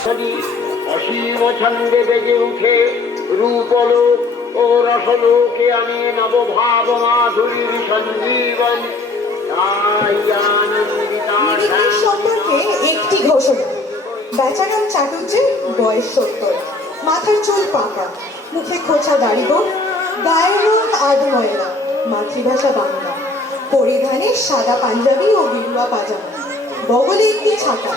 অসীম ছন্দে বেজে উঠে রূপলোক ও রসলোকে আমি নবভাব মাধুরীর সঞ্জীবন। নিরিখের সম্পর্কে একটি ঘোষণা। বেচারাম চাটুর্যের বয়স 70, মাথার চুল পাকা, মুখে খোঁচা দাড়ি গোঁফ, গায়ের রং আধময়না, মাতৃভাষা বাংলা, পরিধানে সাদা পাঞ্জাবি ও গেরুয়া পাজামা, বগলে একটি ছাতা।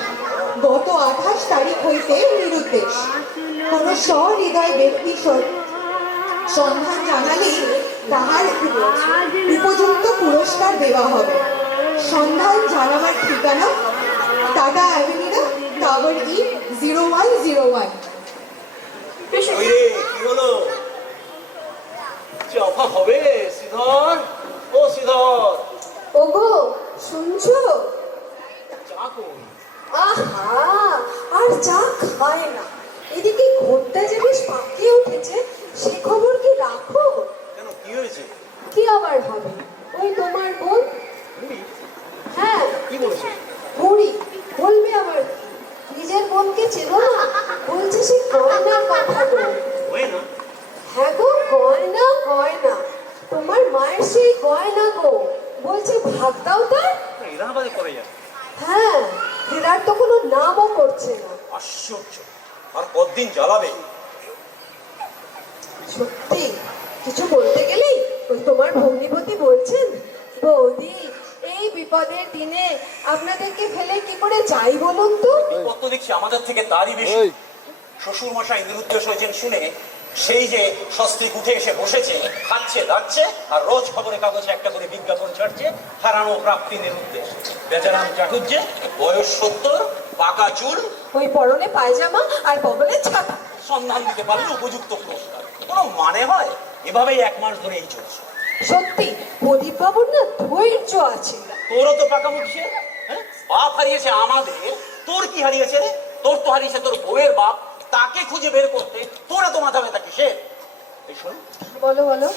গত 28 তারিখ হইতে নিরুদ্দেশ। কোন সহৃদয় ব্যক্তি সন্ধান জানালেই তাহার উপযুক্ত পুরস্কার দেওয়া হবে। সন্ধান জানাবার ঠিকানা টাটা অ্যাভিনিউ, টাওয়ার ই, 0101। কি হলো? অফা হবে শ্রীধর, ও শ্রীধর। ওগো শুনছো? আহা, আর চা খায় না। এদিকে ঘোরটা যে বেশ পাকিয়ে উঠেছে, সে খবর কি রাখো? কেন, কি হয়েছে? কি আবার হবে? ওই তোমার বোন। হ্যাঁ, কি বলেছে? বুড়ি বলবে আবার কি? নিজের বোনকে চেনো না? বলছে সে গয়নার কথা গো। গয়না? হ্যাঁ গো, গয়না গয়না। তোমার মায়ের সেই গয়না গো। বলছে ভাগ দাও তার। ইলাহাবাদে কবে যাবে? হ্যাঁ, ফেরার তো কোনো নামও করছে না। আশ্চর্য, আর কতদিন জ্বালাবে? সত্যি কিছু বলতে গেলেই ওই তোমার ভগ্নিপতি বলছেন, বৌদি এই বিপদের দিনে আপনাদেরকে ফেলে কি করে যাই বলুন তো? কত দেখছি আমাদের থেকে তারই বেশি। শ্বশুর মশাই নিরুদ্দেশ হয়েছেন শুনে সেই যে সস্ত্রীক উঠে এসে বসেছে, খাচ্ছে দাচ্ছে, আর রোজ খবরের কাগজে একটা করে বিজ্ঞাপন ছাড়ছে হারানো প্রাপ্তি নিরুদ্দেশ। বেচারাম চাটুর্যে বয়স 70, পাকা চুল, ওই পরনে পায়জামা আর বগলে ছাতা। সন্ধান দিতে পারলে উপযুক্ত পুরস্কার। কোনো মানে হয়? এভাবেই 1 মাস ধরে এই চলছে। সত্যি প্রদীপ বাবুর না ধৈর্য আছে। তোরও তো পাকা মুখ সে, হ্যাঁ? বাপ হারিয়েছে আমাদের, তোর কি হারিয়েছে রে? তোর তো হারিয়েছে তোর বউয়ের বাপ। তাকে খুঁজে বের করতে তোরা তো মাথা ব্যথা কিসের? এই শোন, বলো বলো।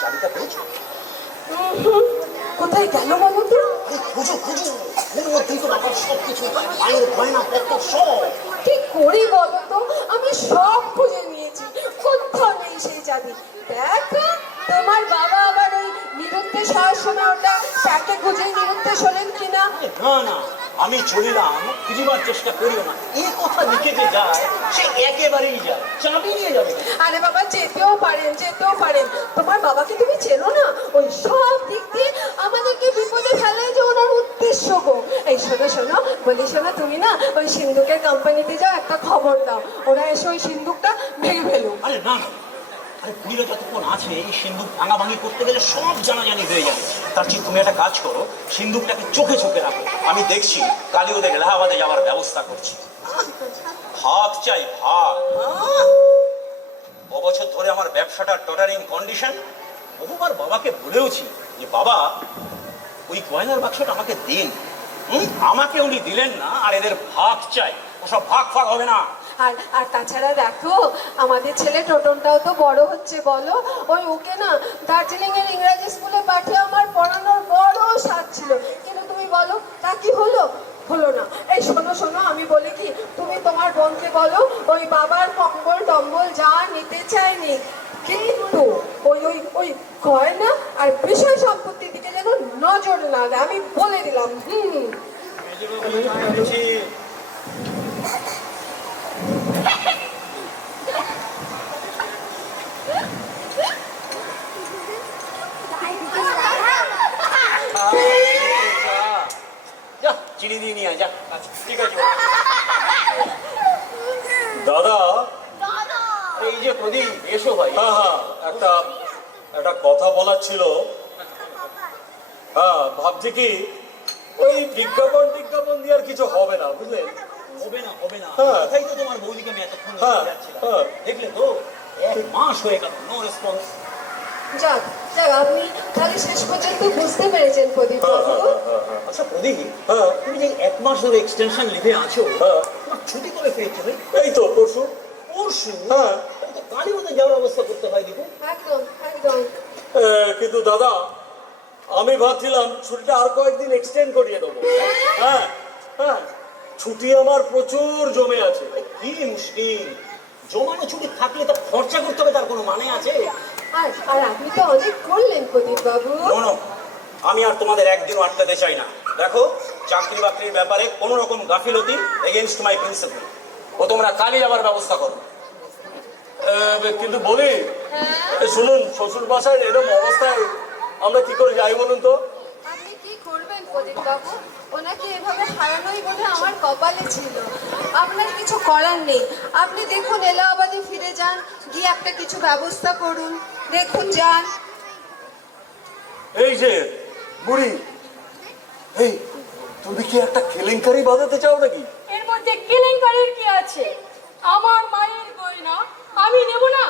চাবিটা পেয়েছো? কোথায় গেল বলো তো? খুঁজো খুঁজো, এর মধ্যেই তো বাবার সব কিছু, মায়ের গয়না পত্র সব। ঠিক করি বলো তো? আমি সব খুঁজে নিয়েছি, কোথাও নেই সেই চাবি। দেখো তোমার বাবা আবার ওই নিরুদ্দেশ হওয়ার সময় ওটা তাকে খুঁজে নিরুদ্দেশ হলেন কিনা। না না, আমি চলিলাম, খুঁজিবার চেষ্টা করিও না। এই কথা লিখে যে যায় সে একেবারেই যায়, চাবি নিয়ে যাবে। আরে বাবা, যেতেও পারেন যেতেও পারেন। তোমার বাবাকে তুমি চেনো না? ওই সব দিক দিয়ে আমাদেরকে বিপদে ফেলে যে ওনার উদ্দেশ্য গো। এই শোনো শোনো, বলি শোনো, তুমি না ওই সিন্ধুকের কোম্পানিতে যাও, একটা খবর দাও, ওরা এসে ওই সিন্ধুকটা ভেঙে ফেলুক। আরে না না, আরে বুড়িরা যতক্ষণ আছে এই সিন্ধুক ভাঙাভাঙি করতে গেলে সব জানাজানি হয়ে যাবে। তার চেয়ে তুমি একটা কাজ করো, সিন্ধুকটাকে চোখে চোখে রাখো। আমি দেখছি কালী ওদের এলাহাবাদে যাওয়ার ব্যবস্থা করছি। ভাগ চাই, ভাগ। বছর ধরে আমার ব্যবসাটা টটারিং কন্ডিশন। বহুবার বাবাকে বলেওছি যে বাবা ওই গয়নার বাক্সটা আমাকে দিন। আমাকে উনি দিলেন না, আর এদের ভাগ চাই। ওসব ভাগ ফাগ হবে না। আর আর তাছাড়া দেখো, আমাদের ছেলে টোটনটাও তো বড় হচ্ছে, বলো। ওই ওকে না দার্জিলিং এর ইংরাজি স্কুলে পাঠিয়ে আমার পড়ানোর বড় স্বাদ ছিল, কিন্তু তুমি বলো তা কি হলো? হলো না। এই শোনো শোনো, আমি বলি কি, তুমি তোমার বোনকে বলো ওই বাবার কম্বল টম্বল যা নিতে চায়নি, কিন্তু ওই ওই ওই গয়না আর বিষয় সম্পত্তির দিকে যেন নজর না দেয়, আমি বলে দিলাম। চিনি দিয়ে নিয়ে যা। ঠিক আছে দাদা। এই যে প্রদীপ, এসো ভাই। হ্যাঁ হ্যাঁ, একটা একটা কথা বলার ছিল। হ্যাঁ, ভাবছি কি ওই বিজ্ঞাপন টিজ্ঞাপন দিয়ে আর কিছু হবে না, বুঝলেন? হবে না হবে না, হ্যাঁ। কথাই তো তোমার বৌদিকে আমি এতক্ষণ হ্যাঁ, যাচ্ছিলাম। হ্যাঁ। দেখলে তো 1 মাস হয়ে গেল, নো রেসপন্স। যাক যাক, আপনি তাহলে শেষ পর্যন্ত বুঝতে পেরেছেন প্রদীপ বাবু। আচ্ছা প্রদীপ, হ্যাঁ। তুমি যে 1 মাস ধরে এক্সটেনশন লিভে আছো, হ্যাঁ। তোমার ছুটি করে পেয়েছো ভাই? এই তো পরশু। পরশু? হ্যাঁ। কালী মধ্যে যাওয়ার ব্যবস্থা করতে হয় দেখুন। একদম একদম। কিন্তু দাদা, আমি ভাবছিলাম ছুটিটা আর কয়েকদিন এক্সটেন্ড করিয়ে দেবো। হ্যাঁ হ্যাঁ, ছুটি আমার প্রচুর জমে আছে। কি মুশকিল, জমানো ছুটি থাকলে তা খরচা করতে হবে, তার কোনো মানে আছে? আর আর আপনি তো অনেক করলেন প্রদীপ বাবু। শোনো, আমি আর তোমাদের একদিনও আটকাতে চাই না। দেখো, চাকরি বাকরির ব্যাপারে কোনো রকম গাফিলতি এগেইনস্ট মাই প্রিন্সিপাল। ও তোমরা কালই আবার ব্যবস্থা করো। কিন্তু বলি, শুনুন, শ্বশুর বাসায় এরকম অবস্থায় আমরা কি করে যাই বলুন তো? আপনি কি করবেন প্রদীপ বাবু? ওনাকে এভাবে হারানোই বলে আমার কপালে ছিল। আপনার কিছু করার নেই। আপনি দেখুন এলাহাবাদে ফিরে যান, গিয়ে একটা কিছু ব্যবস্থা করুন। দেখুন যান। এই যে বুড়ি, এই তুমি কি একটা কেলেঙ্কারি বাঁধাতে চাও নাকি? এর মধ্যে কেলেঙ্কারির কি আছে? আমার মায়ের গয়না আমি নেব না?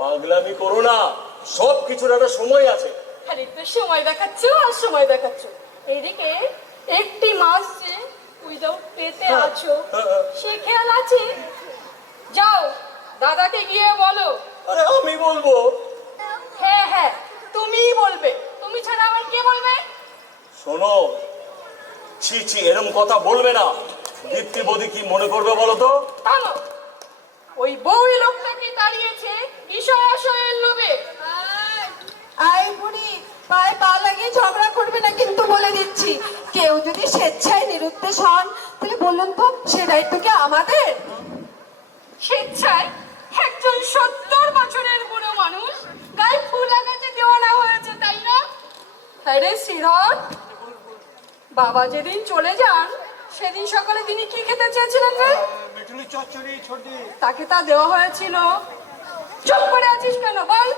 পাগলামি করো না, সব কিছুর একটা সময় আছে। খালি তো সময় দেখাচ্ছ আর সময় দেখাচ্ছ। এদিকে একটি মাস যে উইদাউট পেতে আছো, সে খেয়াল আছে? যাও দাদাকে গিয়ে বলো। আরে আমি বলবো? হ্যাঁ হ্যাঁ, তুমিই বলবে। তুমি ছাড়া আমার কে বলবে? শোনো, ছি ছি, এরকম কথা বলবে না। দীপ্তি বৌদি কি মনে করবে বলো তো? থামো, ওই বউই লোকটাকে দাঁড়িয়েছে বিষয় আশয়ের লোভে। আয় বুড়ি, পায়ে পা লাগিয়ে ঝগড়া করবে না কিন্তু বলে দিচ্ছি। কেউ যদি স্বেচ্ছায় নিরুদ্দেশ হন, তাহলে বলুন তো সে দায়িত্ব কি আমাদের? স্বেচ্ছায় একজন 70 বছরের বুড়ো মানুষ গায়ে ফুল লাগাতে দেওয়ানা হয়েছে, তাই না? আরে সিরাত, বাবা যেদিন চলে যান সেদিন সকালে তিনি কি খেতে চেয়েছিলেন রে? মিঠুলি চচ্চড়ি ছোটি। তাকে তা দেওয়া হয়েছিল। চুপ করে আছিস কেন, বল।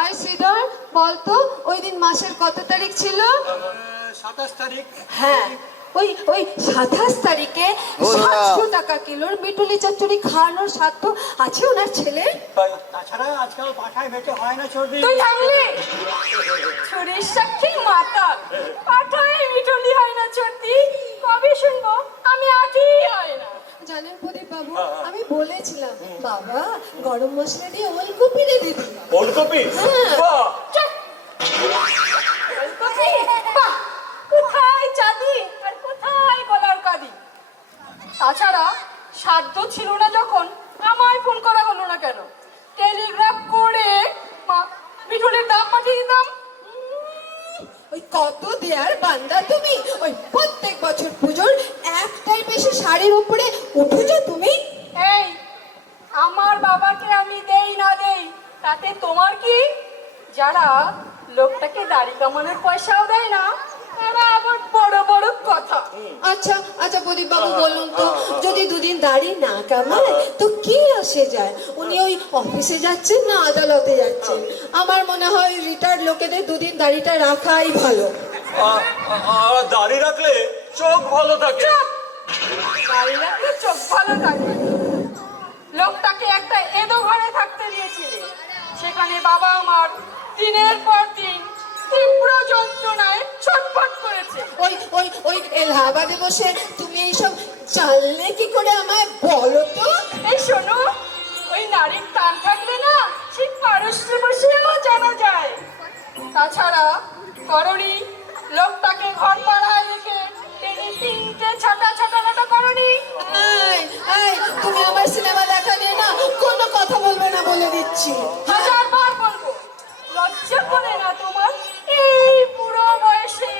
আয় শ্রীধর, বলতো ওই দিন মাসের কত তারিখ ছিল? 27 তারিখ। হ্যাঁ, ওই ওই 27 তারিখে 700 টাকা কিলোর বিটুলি চচ্চড়ি খাওয়ানোর সাধ্য আছে ওনার ছেলে? তাছাড়া আজকাল পাঠায় বেঁচে হয় না চর্দি। তুই থামলি? ছুরির সাক্ষী মাতা পাঠায় মিঠুলি হয় না চর্দি। কবে শুনবো আমি আঠি হয় না? জানেন প্রদীপ বাবু, আমি বলেছিলাম বাবা গরম মশলা দিয়ে ওলকপি রে দিদি। ওলকপি? হ্যাঁ। বাহ! চুপ! ওলকপি? বাহ! কোথায় চাঁদি আর কোথায় গলার কাদি? তাছাড়া সাধ্য ছিল না যখন আমায় ফোন করা হলো না কেন? টেলিগ্রাফ করে মিঠুলের দাম পাঠিয়ে দিতাম। ওই কত দেয়ার বান্দা তুমি? ওই প্রত্যেক বছর পুজোর একটাই বেশি শাড়ির উপরে উঠেছো তুমি। এই, আমার বাবাকে আমি দেই না দেই তাতে তোমার কি? যারা লোকটাকে দাড়ি কামানোর পয়সাও দেয় না, তারা আবার বড় বড় কথা। আচ্ছা আচ্ছা প্রদীপ বাবু, বলুন তো যদি দুদিন দাড়ি না কামায় তো কি আসে যায়? উনি ওই অফিসে যাচ্ছেন না আদালতে যাচ্ছেন? আমার মনে হয় রিটায়ার্ড লোকেদের দুদিন দাড়িটা রাখাই ভালো। দাড়ি রাখলে চোখ ভালো থাকে। চুপ! দাড়ি রাখলে চোখ ভালো থাকবে। লোকটাকে একটা এদো ঘরে থাকতে দিয়েছিলে, সেখানে বাবা আমার দিনের পর দিন তীব্র যন্ত্রণায় ছটফট করেছে। ওই ওই ওই এলাহাবাদে বসে তুমি এইসব জানলে কি করে আমায় বলো তো? এই শোনো, ওই নারীর টান থাকলে না সেই পারস্যে বসেও জানা যায়। তাছাড়া করণী লোকটাকে ঘর পাড়ায় রেখে তিনি 3টে ছাটা ছাটা নাটা করণী। আয় আয়, তুমি আমার সিনেমা দেখা নিয়ে না কোনো কথা বলবে না বলে দিচ্ছি। 1000বার বলবো, লজ্জা করে না তোমার? এই পুরো বয়সে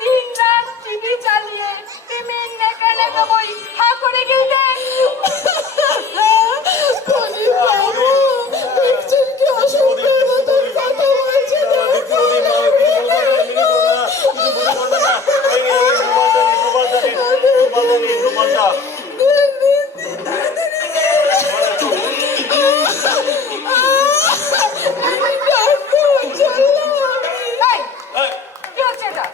দিন রাত টিভি চালিয়ে প্রেমের নেকা নেকা বই হা করে গিলতে। প্রদীপ বাবু, দেখছেন কি অসভ্যের মতন কথা বলছে? এই, কি হচ্ছে এটা?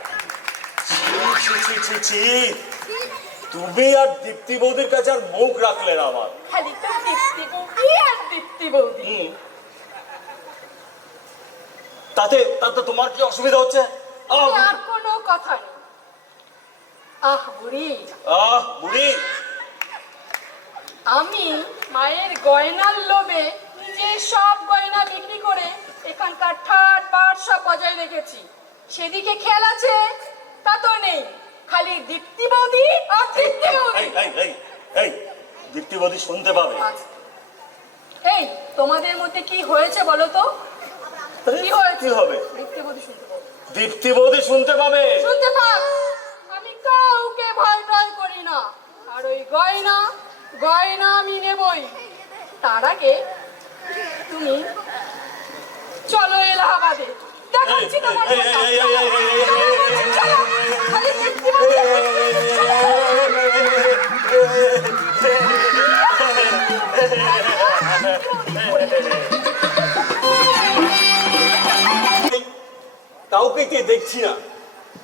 তুমি আর দীপ্তি বৌদির কাছে আর মুখ রাখলে না আমার। খালি তো দীপ্তি বৌদি আর দীপ্তি বৌদি। তাতে তাতে তোমার কি অসুবিধা হচ্ছে? আর কোনো কথা নেই। আহ বুড়ি, বুড়ি, আমি মায়ের গয়নার লোভে নিজে সব গয়না বিক্রি করে এখানকার ঠাট বাট সব বজায় রেখেছি। সেদিকে খেয়াল আছে? তা তো নেই। খালি দীপ্তি বৌদি আর দীপ্তি বৌদি। এই দীপ্তিবতী শুনতে পাবে। এই তোমাদের মধ্যে কি হয়েছে বলো তো? কি হয়েছে? কি হবে? দীপ্তি বৌদি শুনতে পাবে। দীপ্তিবতী শুনতে পাবে। শুনতে পাক। আমি কাউকে ভয় টয় করি না। আর ওই গয়না গয়না আমি নেবই। তার আগে তুমি চলো এলাহাবাদে, দেখাচ্ছি তোমার মজা। চলো, খালি দীপ্তি বৌদি আর কাউকে কি দেখছি না।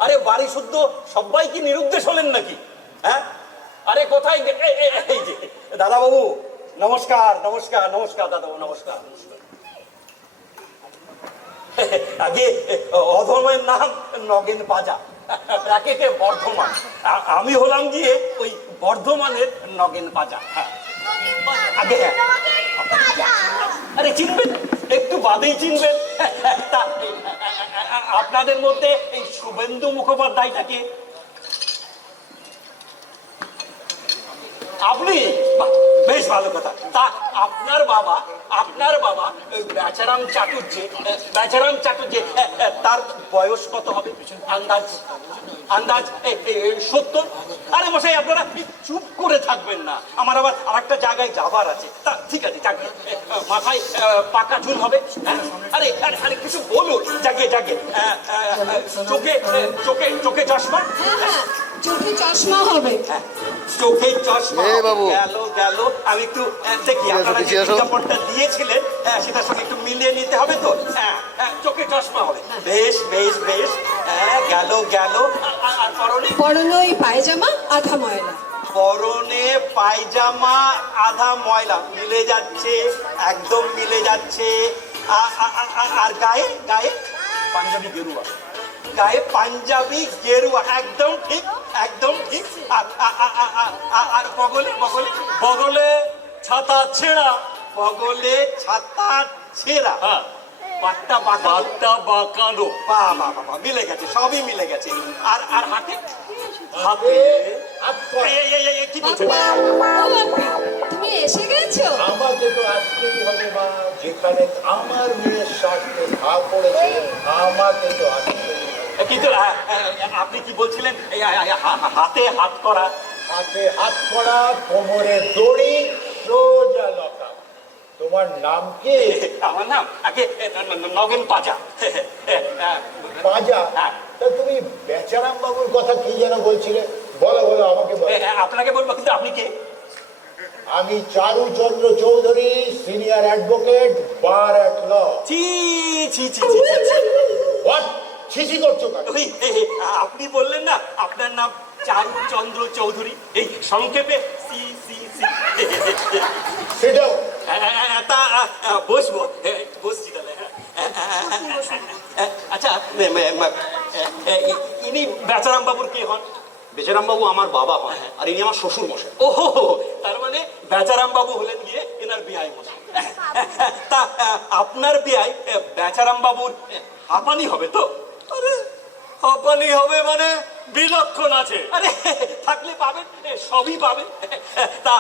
আরে বাড়ি শুদ্ধ সবাই কি নিরুদ্দেশ হলেন নাকি? হ্যাঁ, আরে কোথায় এই যে দাদা বাবু, নমস্কার নমস্কার নমস্কার দাদা বাবু, নমস্কার নমস্কার। আগে অধমের নাম নগেন পাজা, ব্র্যাকেটে বর্ধমান। আমি হলাম গিয়ে ওই বর্ধমানের নগেন পাজা। হ্যাঁ আগে, হ্যাঁ আরে চিনবেন, একটু বাদেই চিনবেন। তা আপনাদের মধ্যে এই শুভেন্দু মুখোপাধ্যায়টাকে আপনি? বাহ, বেশ ভালো কথা। তা আপনার বাবা বেচারাম চাটুর্যে তার বয়স কত হবে আন্দাজ? 70? আরে মশাই, আপনারা চুপ করে থাকবেন না, আমার আবার আরেকটা জায়গায় যাবার আছে। তা ঠিক আছে, যাকে মাথায় পাকা চুল হবে। আরে আরে আরে কিছু বলুন, জাগে চোখে চশমা। চোখে চশমা হবে। চোখে চশমা বাবু। গেল। আমি একটু দেখি আপনারা যে বিজ্ঞাপনটা দিয়েছিলেন সেটার সঙ্গে একটু মিলিয়ে নিতে হবে তো। চোখে চশমা হবে। বেশ বেশ বেশ, গেল। আর পরনে ওই পায়জামা আধা ময়লা। পরনে পায়জামা আধা ময়লা, মিলে যাচ্ছে, একদম মিলে যাচ্ছে। আর গায়ে পাঞ্জাবি গেরুয়া, গায়ে পাঞ্জাবি গেরুয়া, একদম ঠিক। আর বগলে ছাতা ছেঁড়া। বগলে ছাতা ছেঁড়া, হ্যাঁ, পাট্টা বাঁকানো। বাবা, মিলে গেছে, সবই মিলে গেছে। আর হাতে কি বলছেন? তুমি এসে গেছো? আমাকে তো আসতেই হবে মা, যেখানে আমার মেয়ের স্বার্থে ভাগ পড়েছে আমাকে তো আসতেই হবে। কিন্তু আপনি কি বলছিলেন? হাতে হাত করা, হাতে হাত করা, কোমরে দড়ি, সোজা লতা। তোমার নাম কি? আমার নাম আগে নগেন পাজা। পাজা? হ্যাঁ। তা তুমি বেচারাম বাবুর কথা কি যেন বলছিলে? বলো আমাকে বলো। আপনাকে বলবো, কিন্তু আপনি কে? আমি Charuchandra Chowdhury, senior advocate, bar at law. ছি। হোয়াট ছিছি করছো কেন? আপনি বললেন না আপনার নাম চারুচন্দ্র চৌধুরী, এই সংক্ষেপে সি। সেটাও তা বসছি তাহলে। আচ্ছা, ইনি বেচারাম বাবুর কে হন? বেচারাম বাবু আমার বাবা হন, আর ইনি আমার শ্বশুর মশাই। ওহো, তার মানে বেচারাম বাবু হলেন গিয়ে এনার বিয়াই মশাই। তা আপনার বিয়াই বেচারাম বাবুর হাঁপানি হবে তো? আরে হাঁপানি হবে মানে বিলক্ষণ আছে। আরে থাকলে পাবেন, সবই পাবেন। তা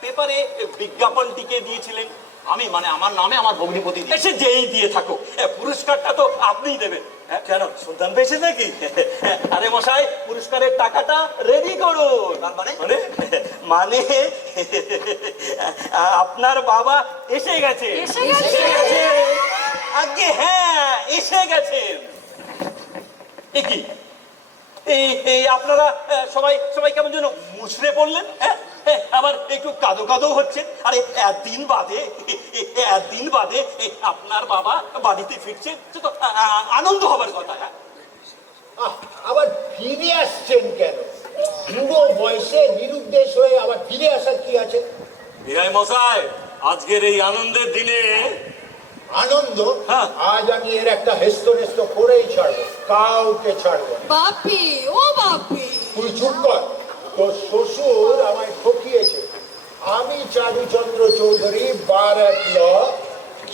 পেপারে বিজ্ঞাপনটিকে দিয়েছিলেন? আমি, মানে আমার নামে আমার ভগ্নিপতি এসে যেই দিয়ে থাকো, পুরস্কারটা তো আপনিই দেবেন। কেন, সুলতান পেয়েছে নাকি? আরে মশাই, পুরস্কারের টাকাটা রেডি করুন। মানে আপনার বাবা এসে গেছে। আগে হ্যাঁ, এসে গেছেন। কি এই আপনারা সবাই কেমন যেন মুচড়ে পড়লেন, আবার একটু কাদো হচ্ছে। আরে একদিন বাদে আপনার বাবা বাড়িতে ফিরছে, সে তো আনন্দ হবার কথা। আবার ফিরে আসছেন কেন? বুড়ো বয়সে নিরুদ্দেশ হয়ে আবার ফিরে আসার কি আছে? বিআই মশাই, আজকের এই আনন্দের দিনে আনন্দ? হ্যাঁ। আজ আমি এর একটা হেস্ত করেই ছাড়বো, কাউকে ছাড়বো না। বাপি, ও বাপি, তুই চুপ কর। তোর শ্বশুর আমায় ঠকিয়েছে। আমি চারুচন্দ্র চৌধুরী, বার অ্যাট ল,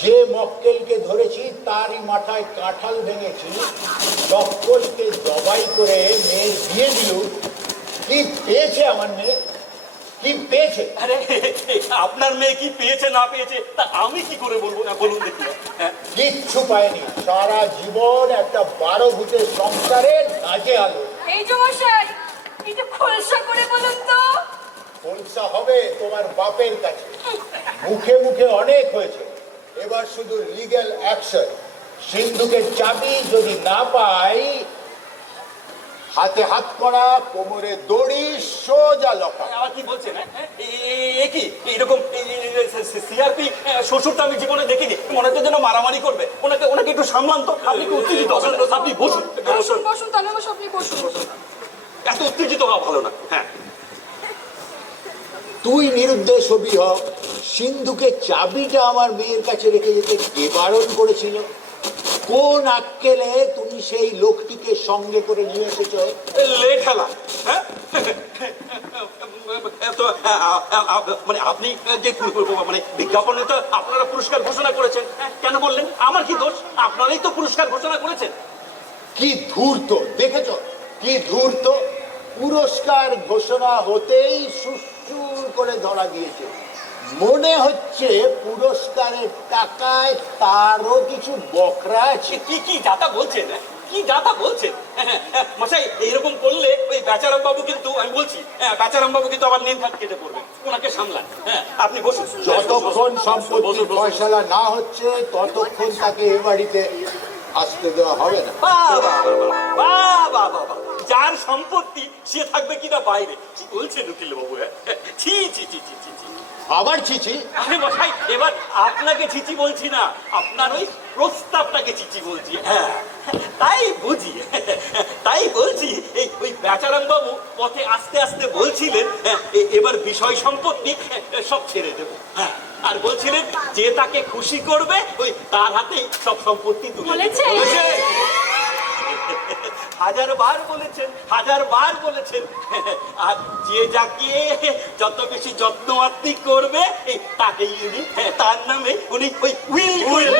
যে মক্কেলকে ধরেছি তারই মাথায় কাঁঠাল ভেঙেছি, সকলকে জবাই করে মেয়ের বিয়ে দিল, কি পেয়েছে আমার মেয়ে? কি পেয়েছে? আরে আপনার মেয়ে কি পেয়েছে না পেয়েছে তা আমি কি করে বলবো না, বলুন দেখি। হ্যাঁ, কিচ্ছু পায়নি। সারা জীবন একটা 12 ভূতের সংসারে নাজে আলো। এই যে মশাই, একটু খোলসা করে বলুন তো। পয়সা হবে তোমার বাপের কাছে। মুখে মুখে অনেক হয়েছে, এবার শুধু লিগ্যাল অ্যাকশন। সিন্ধুকের চাবি যদি না পাই, হাতে হাত করা, কোমরে দড়ি, সোজা লকা। আবার কি বলছেন? এ কি এরকম সিআরপি শ্বশুরটা আমি জীবনে দেখিনি। মনে হচ্ছে যেন মারামারি করবে। ওনাকে একটু সামলান তো। আপনি কি উত্তেজিত হবেন? আপনি বসুন, বসুন। বসুন তাহলে আমার আপনি বসুন। এত উত্তেজিত হওয়া ভালো না। হ্যাঁ, তুই নিরুদ্দেশ হবি হ। সিন্ধুকে চাবিটা আমার মেয়ের কাছে রেখে যেতে কে বারণ করেছিল? কোন আক্কেলে তুমি সেই লোকটিকে সঙ্গে করে নিয়ে এসেছো? লেট খেলা। হ্যাঁ, তো মানে আপনি যে মানে বিজ্ঞাপনে তো আপনারা পুরস্কার ঘোষণা করেছেন, কেন বললেন? আমার কি দোষ? আপনারাই তো পুরস্কার ঘোষণা করেছেন। কি ধূর্ত দেখেছ, কি ধূর্ত! পুরস্কার ঘোষণা হতেই সুসুর করে ধরা দিয়েছে। মনে হচ্ছে পুরস্কারের টাকায় তারও কিছু বকরা আছে। কি কি যাতা বলছেন? কি যাতা বলছেন মশাই? এইরকম করলে ওই বেচারাম বাবু কিন্তু, আমি বলছি বেচারাম বাবু কিন্তু আবার নিম খাট কেটে পড়বে। ওনাকে সামলান। হ্যাঁ, আপনি বসুন। যতক্ষণ সম্পত্তির ফয়সালা না হচ্ছে ততক্ষণ তাকে এ বাড়িতে আসতে দেওয়া হবে না। যার সম্পত্তি সে থাকবে কিনা বাইরে। কি বলছেন উকিল বাবু? ছি ছি ছি ছি ছি ছি। আবার চিঠি? আরে মশাই, এবার আপনাকে চিঠি বলছি না, আপনার ওই প্রস্তাবটাকে চিঠি বলছি। হ্যাঁ, তাই বুঝি। তাই বলছি, এই ওই বেচারাম বাবু পথে আস্তে আস্তে বলছিলেন এবার বিষয় সম্পত্তি সব ছেড়ে দেবো। হ্যাঁ, আর বলছিলেন যে তাকে খুশি করবে ওই তার হাতেই সব সম্পত্তি তুলে বলেছে? হাজারবার বলেছেন, হাজারবার বলেছেন। আর যে যাকে যত বেশি যত্ন আত্মি করবে তাকেই উনি, তার নামে উনি ওই উইল,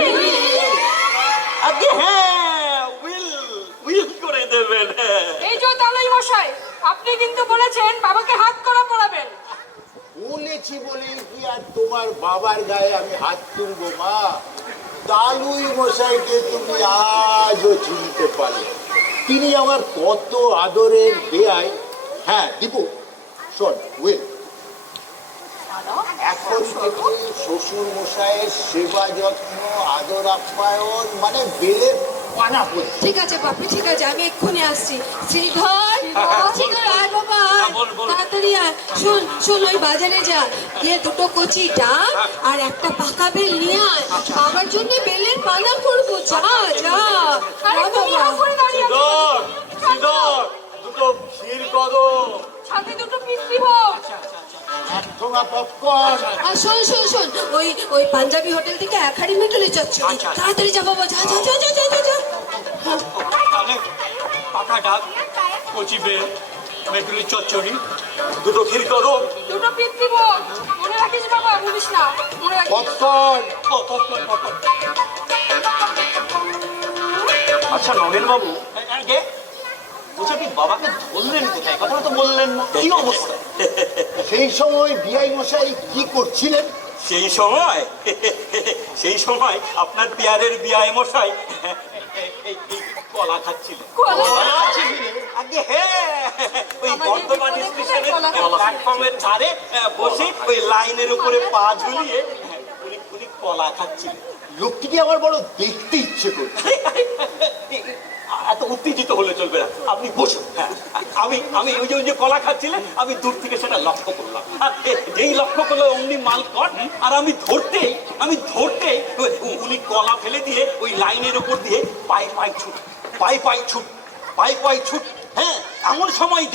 আগে হ্যাঁ উইল করে দেবেন। এই যে তালই মশাই, আপনি কিন্তু বলেছেন বাবাকে হাত করা পড়াবেন। বলেছি বলে কি আর তোমার বাবার গায়ে আমি হাত তুলবো? মা, তালুই মশাইকে তুমি আজও চিনতে পারলে? তিনি আমার কত আদরের বেয়াই। হ্যাঁ দীপু, শোন, উইল, এখন থেকে শ্বশুর মশাইয়ের সেবা যত্ন, আদর আপ্যায়ন মানে বেলের পানা পড়ছে। ঠিক আছে বাপি, ঠিক আছে, আমি এক্ষুনি আসছি। শ্রীধর, শ্রীধর আয় বাবা, তাড়াতাড়ি আয়। শোন শোন, ওই বাজারে যা, গিয়ে দুটো কচি ডাব আর একটা পাকা বেল নিয়ে আয়। আমার জন্য বেলের পানা করবো। যা যা আরে তুমি বাবা। ওপরে দাঁড়িয়ে আছো। দুটো ক্ষীর কদম, সাথে দুটো পিস্তি ভোগ। এক ঠোঙা পপকর্ন। আর শোন শোন শোন, ওই পাঞ্জাবি হোটেল থেকে এক হাড়ি মেটুলি চচ্চড়ি। তাড়াতাড়ি যা বাবা, যা যা যা যা যা যা যা। তাহলে পাকা ডাব, কচি বেল, মেটুলি চচ্চড়ি, দুটো ক্ষীর কদম, দুটো পিস্তি ভোগ। মনে রাখিস বাবা, ভুলিস না, মনে রাখিস। পপকর্ন। আচ্ছা নগেন বাবু, বলছি আপনি বাবাকে ধরলেন কোথায়? কথাটা তো বললেন না। কি অবস্থা? সেই সময় বিআই মশাই কি করছিলেন? সেই সময় আপনার পিয়ারের বিয়ায় মশাই কলা খাচ্ছিলেন। আগে হ্যাঁ, ওই বর্ধমান স্টেশনের প্ল্যাটফর্মের ধারে বসে ওই লাইনের উপরে পা ঝুলিয়ে উনি কলা খাচ্ছিলেন। লোকটিকে আমার বড় দেখতে ইচ্ছে করছে। এত উত্তেজিত হলে চলবে না, আপনি বসুন। হ্যাঁ, আমি ওই যে কলা খাচ্ছিলেন, আমি দূর থেকে সেটা লক্ষ্য করলাম। আর যেই লক্ষ্য করলো অমনি মাল কট, আর আমি ধরতে উনি কলা ফেলে দিয়ে ওই লাইনের উপর দিয়ে পায়ে ছুট। হ্যাঁ, এমন সময়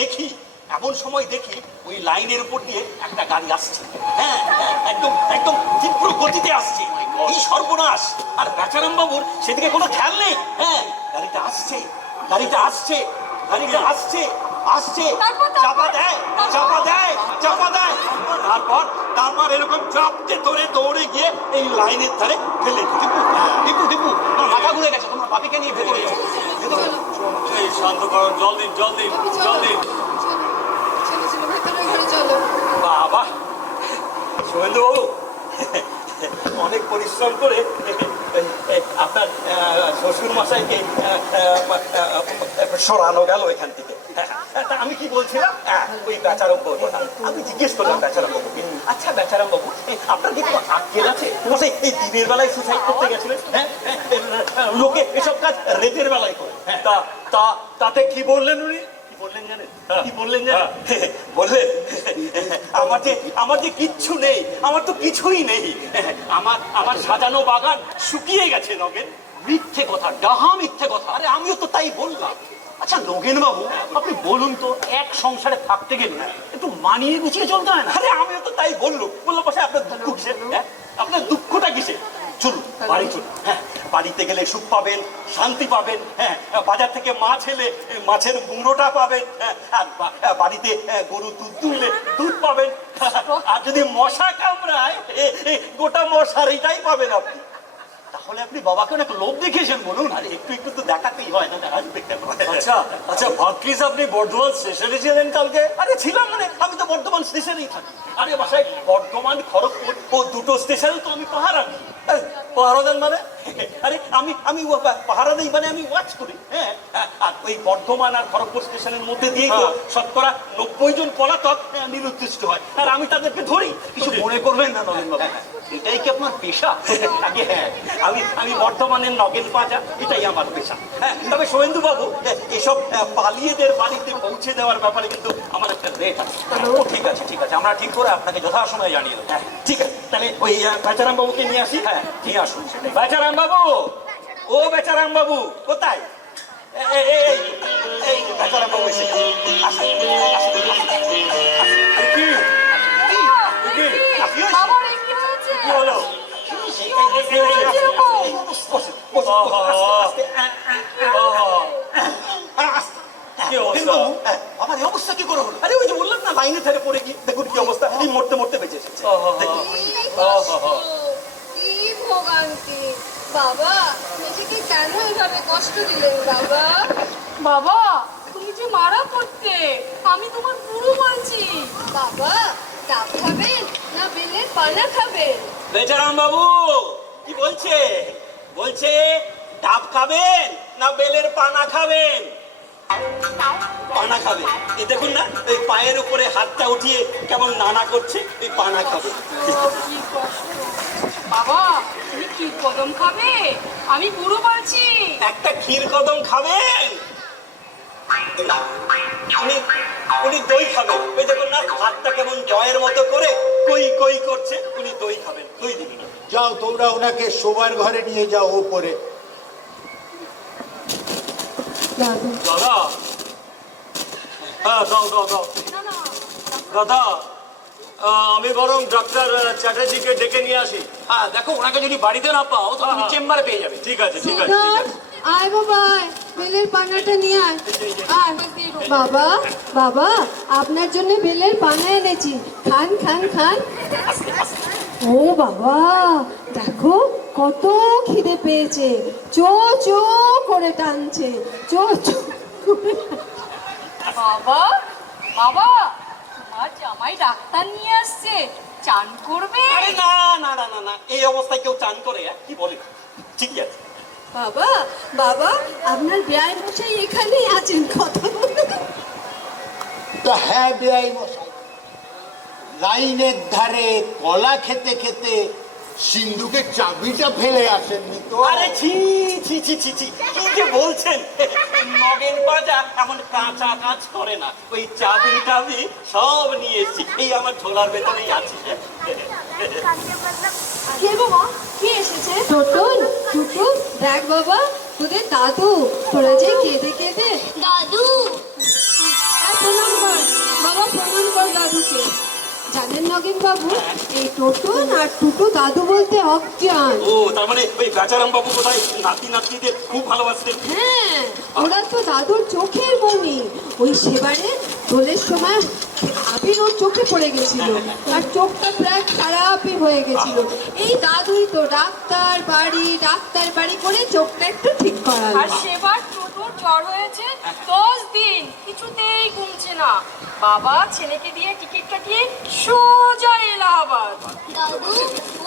দেখি ওই লাইনের উপর দিয়ে একটা গাড়ি আসছে। হ্যাঁ, একদম তীব্র গতিতে আসছে। এই সর্বনাশ! আর বেচারাম বাবুর সেদিকে কোনো খেয়াল নেই। হ্যাঁ, গাড়িটা আসছে। চাপা দেয়। তারপর এরকম চাপতে ধরে দৌড়ে গিয়ে এই লাইনের ধারে ফেলে। দীপু, তোমার মাথা ঘুরে গেছে। তোমার বাপিকে নিয়ে ভেতরে যাও। এই শান্ত করো, জল দিন জল দিন জল দিন। চলো চলো ভেতরে ঘরে চলো। বাবা শুভেন্দু বাবু অনেক পরিশ্রম করে আপনার শ্বশুর মশাইকে সরানো গেল এখান থেকে। তা আমি কি বলছিলাম, ওই বেচারাম বাবু আমি জিজ্ঞেস করলাম বেচারাম বাবুকে, আচ্ছা বেচারাম বাবু আপনার কি কোনো আক্কেল আছে? মশাই এই দিনের বেলায় সুসাইড করতে গেছিলেন? হ্যাঁ, লোকে এসব কাজ রাতের বেলায় করে। তা তা তাতে কি বললেন উনি? বললেন জানেন কি বললেন জানেন? বললেন আমার যে কিচ্ছু নেই, আমার তো কিছুই নেই, আমার সাজানো বাগান শুকিয়ে গেছে নগেন। মিথ্যে কথা, ডাহা মিথ্যে কথা। আরে আমিও তো তাই বললাম। আচ্ছা নগেন বাবু আপনি বলুন তো, এক সংসারে থাকতে গেলে একটু মানিয়ে গুছিয়ে চলতে হয় না? আরে আমিও তো তাই বললাম পাশে আপনার দুঃখ কিসে? হ্যাঁ, আপনার দুঃখটা কিসে? চলুন বাড়ি চলুন। হ্যাঁ, বাড়িতে গেলে সুখ পাবেন, শান্তি পাবেন। হ্যাঁ, বাজার থেকে মাছ এলে মাছের মুড়োটা পাবেন। হ্যাঁ, আর বাড়িতে গরু দুধ দুনলে দুধ পাবেন। আর যদি মশা কামড়ায় গোটা মশারিটাই পাবেন আপনি। তাহলে আপনি বাবাকে অনেক লোভ দেখিয়েছেন বলুন। আর একটু একটু তো দেখাতেই হয় না? আচ্ছা আচ্ছা ভাগ্যিস আপনি বর্ধমান স্টেশনে ছিলেন কালকে। আরে ছিলাম মানে, আমি তো বর্ধমান স্টেশনেই থাকি। আরে বাসায় বর্ধমান খড়গপুর ও দুটো স্টেশনে তো আমি পাহারা দিই। পাহারা দেন মানে? আরে আমি পাহারা দিই মানে আমি ওয়াচ করি। হ্যাঁ, আর ওই বর্ধমান আর খড়গপুর স্টেশনের মধ্যে দিয়ে তো শতকরা 90 জন পলাতক নিরুদ্দিষ্ট হয়, আর আমি তাদেরকে ধরি। কিছু মনে করবেন না নগেন বাবু, এটাই কি আপনার পেশা? আগে হ্যাঁ, আমি বর্ধমানের নগেন বাজা, এটাই আমার পেশা। হ্যাঁ, তবে শুভেন্দু বাবু এসব পালিয়েদের বাড়িতে পৌঁছে দেওয়ার ব্যাপারে কিন্তু আমার একটা রেট আছে। ঠিক আছে ঠিক আছে, আমরা ঠিক করে আপনাকে যথাসময়ে জানিয়ে দেবো। হ্যাঁ, ঠিক আছে, তাহলে ওই বেচারাম বাবুকে নিয়ে আসি। হ্যাঁ নিয়ে আসুন সেটাই। বেচারাম বাবু, ও বেচারাম বাবু কোথায়? এই বেচারাম বাবু এসে গেছে। আসুন, আসুন, আসুন। কি? আপনি ওই- বাবার এই কি হয়েছে? কি হলো? বসুন, বসুন, আস্তে, আস্তে। কি অবস্থা? আমার এই অবস্থা কি করে হলো? আরে ওই যে বললাম না, লাইনে ধারে পড়ে গিয়ে দেখুন কি অবস্থা। এই মরতে মরতে বেঁচে এসেছে। দেখুন। কি কষ্ট, কি ভোগান্তি। বাবা নিজেকে কেন এভাবে কষ্ট দিলেন বাবা? বাবা তুমি যে মারা করতে, আমি তোমার গুরু বলছি। বাবা ডাব খাবেন না বেলের পানা খাবেন? বেচারাম বাবু কি বলছে? বলছে ডাব খাবেন না বেলের পানা খাবেন? পানা খাবে। এই দেখুন না, এই পায়ের উপরে হাতটা উঠিয়ে কেমন নানা করছে। এই পানা খাবে। কি কষ্ট। বাবা তুমি কি কদম খাবে? আমি গুরু বলছি। একটা ক্ষীর কদম খাবেন? না, উনি দই খাবেন। ওই দেখুন না, হাতটা কেমন জয়ের মতো করে কই কই করছে। উনি দই খাবেন, দই দিবেন। যাও তোমরা ওনাকে শোবার ঘরে নিয়ে যাও ওপরে। দাদা, হ্যাঁ দাও দাও দাও। দাদা আমি বরং ডাক্তার চ্যাটার্জিকে ডেকে নিয়ে আসি। হ্যাঁ দেখো, ওনাকে যদি বাড়িতে না পাও তো তুমি চেম্বারে পেয়ে যাবে। ঠিক আছে ঠিক আছে ঠিক আছে। আয় বাবা আয়, বেলের পানাটা নিয়ে আয়। আয় বাবা, বাবা আপনার জন্য বেলের পানা এনেছি, খান খান খান। ও বাবা দেখো কত খিদে পেয়েছে, চো চো করে টানছে, চো চো করে। বাবা বাবা তোমার জামাই ডাক্তার নিয়ে আসছে, চান করবে? আরে না না না না না, এই অবস্থায় কেউ চান করে? কি বলে? ঠিকই আছে। বাবা বাবা আপনার বেয়াই মশাই এখানেই আছেন, কথা বলতে। তা হ্যাঁ বেআই মশাই, লাইনের ধারে কলা খেতে খেতে সিন্ধুকে চাবিটা ফেলে আসেননি তো? আরে ছি ছি ছি ছি ছি, কি যে বলছেন? নগেন বাজা এমন কাঁচা কাজ করে না। ওই চাবি টাবি সব নিয়ে এসেছি, এই আমার ঝোলার ভেতরেই আছে। কে বাবা, কে এসেছে? টোটন টুটুন, দেখ বাবা তোদের দাদু, তোরা যে কেঁদে কেঁদে। দাদু প্রণাম কর বাবা, প্রণাম কর দাদুকে। জানেন নগেন বাবু, এই টোটন আর টুটু দাদু বলতে অজ্ঞান। ও তার মানে ওই বেচারাম বাবু কোথায় নাতি নাতনিদের খুব ভালোবাসতেন? হ্যাঁ ওরা তো দাদুর চোখের মনি। ওই সেবারে দোলের সময় আবির ওর চোখে পড়ে গেছিল আর চোখটা প্রায় খারাপই হয়ে গেছিল। এই দাদুই তো ডাক্তার বাড়ি করে চোখটা একটু ঠিক করালো। আর সেবার টোটোর জ্বর হয়েছে 10 দিন, কিছুতেই কমছে না। বাবা ছেলেকে দিয়ে টিকিট কাটিয়ে সোজা এলাহাবাদ। দাদু,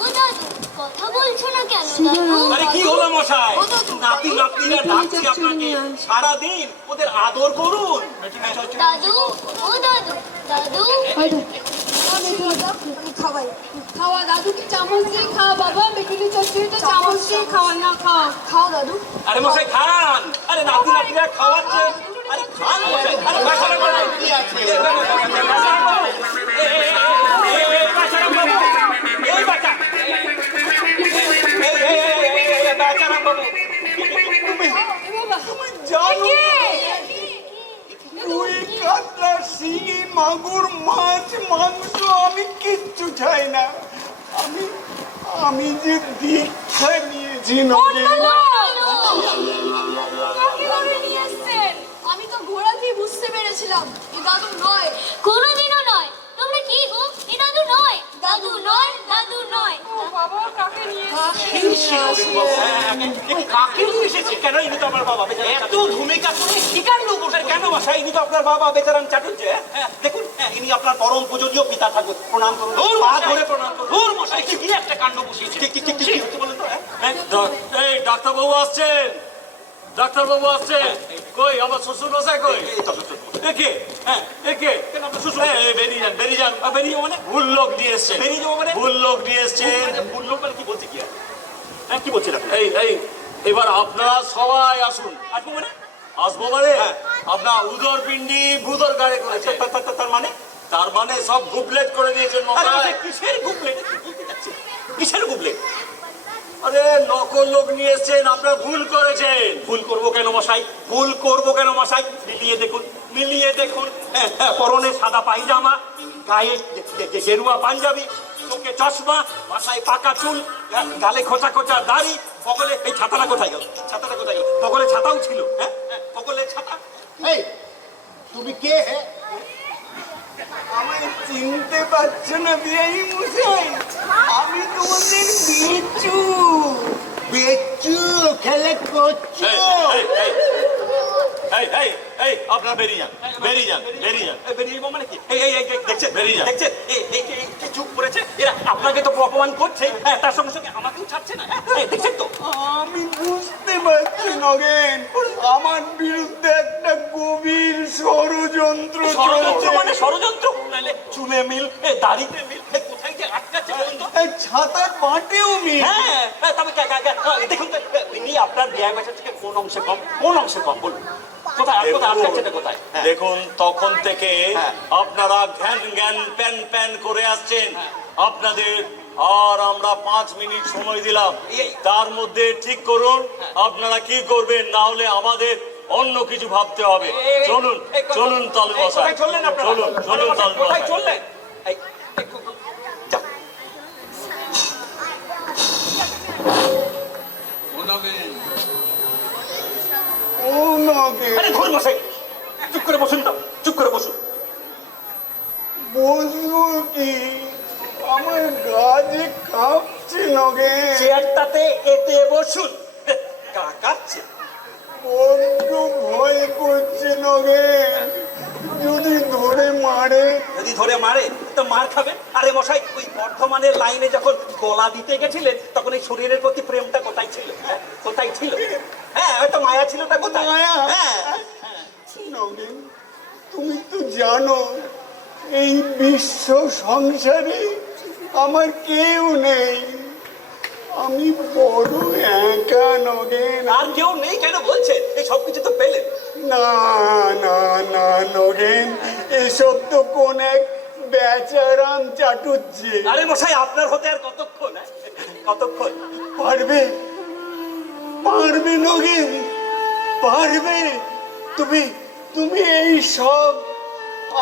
ও দাদু, কথা বলছো না কেন দাদু? আরে কি হলো মশাই? ও দাদু, নাতি নাতনিরা ডাকছি আপনাকে, সারাদিন ওদের আদর করুন। দাদু, ও দাদু, দাদু, খাওয়াই খাওয়া দাদুকে চামচ দিয়ে খাওয়া বাবা, বেগুনি চচ্চড়িটা চামচ দিয়ে খাওয়া না, খাও দাদু। আরে মশাই খান, আরে নাতি নাতনিরা খাওয়াচ্ছে, আরে খান মশাই। আরে বাসারা বাবু, কি আছে? বাসারা বাবু, এই বাসারা বাবু, এই বাচ্চা, এই বাচ্চারা বাবু, জানো রুই কাতলা শিঙি মাগুর মাছ মাংস আমি কিচ্ছু চাই না। আমি যে দীক্ষা নিয়েছি নগে, কাকে ধরে নিয়ে এসছেন? আমি তো ঘোড়া দিয়ে বুঝতে পেরেছিলাম এ দাদু নয়। কোনোদিনও নয়। তোমরা কি গো? এ দাদু নয়, দাদু নয়, দাদু নয়। ও বাবা, কাকে নিয়ে এসছেন? কাকে নিয়ে এসেছে? কেন ইনি তো আমার বাবা এত ভূমিকা করে শিকার লোক কেন মশাই? ইনি তো আপনার বাবা বেচারাম চাটুর্যে। দেখুন, ইনি আপনার পরম পূজনীয় পিতা ঠাকুর। প্রণাম করুন, পা ধরে প্রণাম করুন। ধুর মশাই, কি একটা কাণ্ড বসিয়েছে। কি হচ্ছে বলুন তো? এই ডাক্তারবাবু আসছেন, ডাক্তারবাবু আসছেন। কই আমার শ্বশুর মশাই কই? একে একে বেরিয়ে যান, বেরিয়ে যান। বেরিয়ে মানে ভুল লোক নিয়ে এসছেন, বেরিয়ে যাবো মানে? ভুল লোক নিয়ে এসছেন। ভুল লোক মানে কি বলছে? কি কি বলছেন আপনি? এই এবার আপনারা সবাই আসুন। আসবো মানে? আসবো মানে আপনার উদর পিণ্ডি ভূদর গাড়ি করেছে। তার মানে সব গুবলেট করে দিয়েছেন আরে মশাই। মশাই, কিসের গুবলেট? কিসের গুবলেট? আরে নকল লোক নিয়ে এসছেন, আপনারা ভুল করেছেন। ভুল করবো কেন মশাই? ভুল করবো কেন মশাই? মিলিয়ে দেখুন, মিলিয়ে দেখুন। পরনে সাদা পায়জামা, গায়ে গেরুয়া পাঞ্জাবি, চোখে চশমা, মাথায় পাকা চুল, গালে খোঁচা খোঁচা দাড়ি, বগলে এই ছাতাটা কোথায় গেল? ছাতাটা কোথায় গেল? বগলে ছাতাও ছিল। হ্যাঁ, বগলে ছাতা। এই, তুমি কে হে? আমায় চিনতে পারছো না বিয়াই মশাই? আমি তোমাদের বিচ্ছু। বেচু খেলে করছো? আপনারা বেরিয়ে যান, বেরিয়ে যান, বেরিয়ে যান। বেরিয়ে যাবো মানে কি? দেখছেন, বেরিয়ে যান। দেখছেন, এই চুপ করেছে এরা। আপনাকে তো অপমান করছে, তার সঙ্গে সঙ্গে আমাকেও ছাড়ছে না। দেখছেন তো? আমি বুঝতে পারছি নগেন, আমার বিরুদ্ধে একটা গভীর ষড়যন্ত্র ষড়যন্ত্র চলছে। মানে ষড়যন্ত্র? নাহলে চুলে মিল, দাড়িতে মিল, কোথায় যে আটকাচ্ছে বলুন তো? এই ছাতার বাটেও মি। হ্যাঁ, তবে দেখুন তো, ইনি আপনার ব্যয় বাজার থেকে কোন অংশে কম? কোন অংশে কম বলুন? কোথায় কোথায় আটকাচ্ছে কোথায়? দেখুন, তখন থেকে আপনারা ঘ্যান জ্ঞান প্যান প্যান করে আসছেন। আপনাদের আর আমরা 5 মিনিট সময় দিলাম, তার মধ্যে ঠিক করুন আপনারা কি করবেন, না হলে আমাদের অন্য কিছু ভাবতে হবে। চলুন চলুন তালু মশাই, কোথায় চললেন আপনারা? চলুন চলুন তালু কোথায় মশাই। চললেন? যাও। ও নগেন, আরে ধুর মশাই, চুপ করে বসুন তো, চুপ করে বসুন। বসবো কি? আমার গা যে কাঁপছে নগেন, চেয়ারটাতে এতে বসুন। কাকাচ্ছে। বড্ড ভয় করছে নগেন। যদি ধরে মারে? যদি ধরে মারে তো মার খাবেন। আরে মশাই, ওই বর্ধমানের লাইনে যখন গলা দিতে গেছিলেন তখন এই শরীরের প্রতি প্রেমটা কোথায় ছিল? কোথায় ছিল? হ্যাঁ, হয়তো মায়া ছিলটা কোথায়? মায়া? হ্যাঁ। নগেন, তুমি তো জানো এই বিশ্ব সংসারে আমার কেউ নেই। আমি বড় একা নগেন। আর কেউ নেই কেন বলছেন? এই সব কিছু তো পেলেন। না না না নগেন, এসব তো কোন এক বেচারাম চাটুর্যে। আরে মশাই, আপনার হতে আর কতক্ষণ? কতক্ষণ? পারবে, পারবে নগেন, পারবে। তুমি তুমি এই সব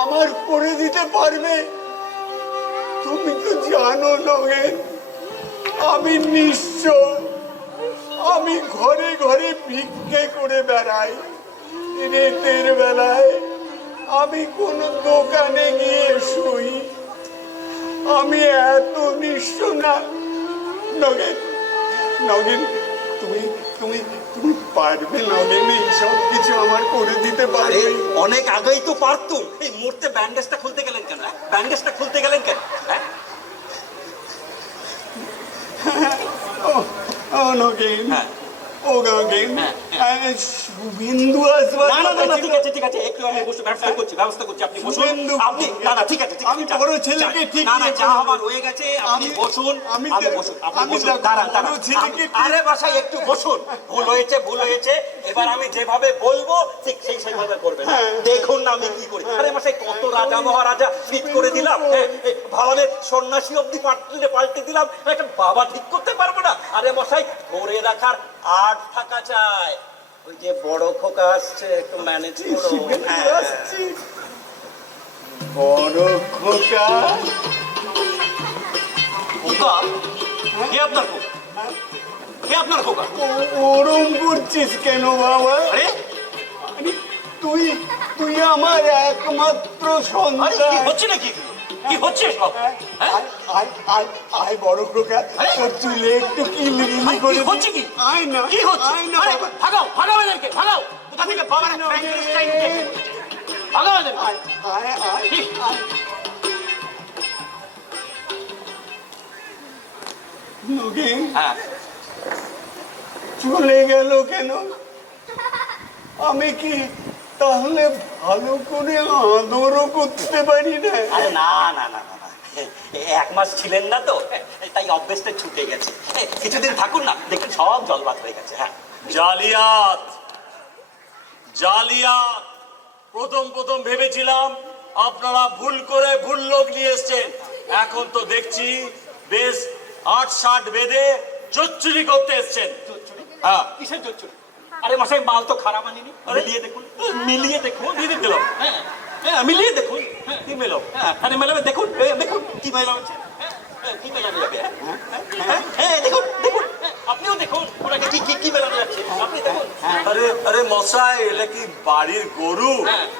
আমার করে দিতে পারবে? তুমি তো জানো নগেন, আমি নিঃস্ব। আমি ঘরে ঘরে ভিক্ষে করে বেড়াই। রাতের বেলায় আমি কোনো দোকানে গিয়ে শুই, আমি এত নিঃস্ব না। নগেন, নগেন, তুমি তুমি তুমি পারবে নগেন, এইসব কিছু আমার করে দিতে আরে পারবে? অনেক আগেই তো পারতুম, এই মুহূর্তে ব্যান্ডেজটা খুলতে গেলেন কেন? ব্যান্ডেজটা খুলতে গেলেন কেন? হ্যাঁ ও নগেন, হ্যাঁ। ও নগেন, শুভেন্দু আসবার না না না কথা না, ছিল। ঠিক আছে ঠিক আছে, একটু আমি ব্যবস্থা করছি, আপনি বসুন। শুভেন্দু, আপনি না না ঠিক আছে ঠিক আছে, আমি যান, বড় ছেলেকে যান। ঠিক না না, নিয়ে যা চলবো। হবার হয়ে গেছে, আপনি আমি- বসুন। আমি আপনি দে- বসুন, আপনি আমি বসুন, দেখো, দাঁড়ান বড় দাঁড়ান। ছেলেকে ঠিক- আরে বাসায় একটু বসুন, ভুল হয়েছে, এবার আমি যেভাবে বলবো ঠিক সেইভাবে করবেন। দেখুন না আমি কি করি। আরে মাসায় কত রাজা মহারাজা ঠিক করে দিলাম, ভাওয়ালের সন্ন্যাসী অব্দি পাল্টে দিলাম, একটা বাবা ঠিক করতে পারবো না? আরে মশাই, ধরে রাখার আট থাকা চাই। ওই যে বড় খোকা আসছে, একটু ম্যানেজ করো। শুভেন্দু হ্যাঁ। আসছে। বড় খোকা, খোকা? কে আপনার খোকা? কে আপনার খোকা? ওরম করছিস কেন বাবা? আরে আরে, তুই তুই আমার একমাত্র আরে কি সন্তান। হচ্ছে নাকি? কি হচ্ছে সব? হ্যাঁ? আয়, আয়, আয়, আয় বড় খোকা, আরে? তোর চুলে একটু কিলবিলি আরে, করে কি দি। হচ্ছে কি? আয় না, কি হচ্ছে? আয় না আরে, বাবা। ভাগাও এদেরকে, ভাগাও। কোথা থেকে বাবার ফ্র্যাঙ্কেনস্টাইন উঠে এসেছে? ভাগাও এদেরকে। আয়, আয়, আয়, আয়। নগেন, হ্যাঁ। চলে গেল কেন? আমি কি তাহলে ভালো করে আদরও করতে পারি না? আরে না না না না না। এক মাস ছিলেন না তো, তাই অভ্যেসটা ছুটে গেছে। কিছুদিন থাকুন না, দেখুন সব জলবাদ হয়ে গেছে। হ্যাঁ। জালিয়াত, জালিয়াত। প্রথম ভেবেছিলাম আপনারা ভুল করে ভুল লোক নিয়ে এসছেন, এখন তো দেখছি বেশ ৮-৬০ বেঁধে জচ্চুরি করতে এসছেন। হ্যাঁ, কিসের জোচ্চুরি? আরে মশাই, মাল তো খারাপ আনিনি। মিলিয়ে দেখুন দিয়ে দিলাম। হ্যাঁ হ্যাঁ, মিলিয়ে দেখুন। হ্যাঁ, কি মেলো? হ্যাঁ, আরে মেলাবে দেখুন, দেখুন কি মেলা হচ্ছে। কি মেলানো যাবে? হ্যাঁ দেখুন দেখুন, আপনিও দেখুন ওনাকে কি মেলানো যাচ্ছে, আপনি দেখুন। আরে মশাই, এটা কি বাড়ির গরু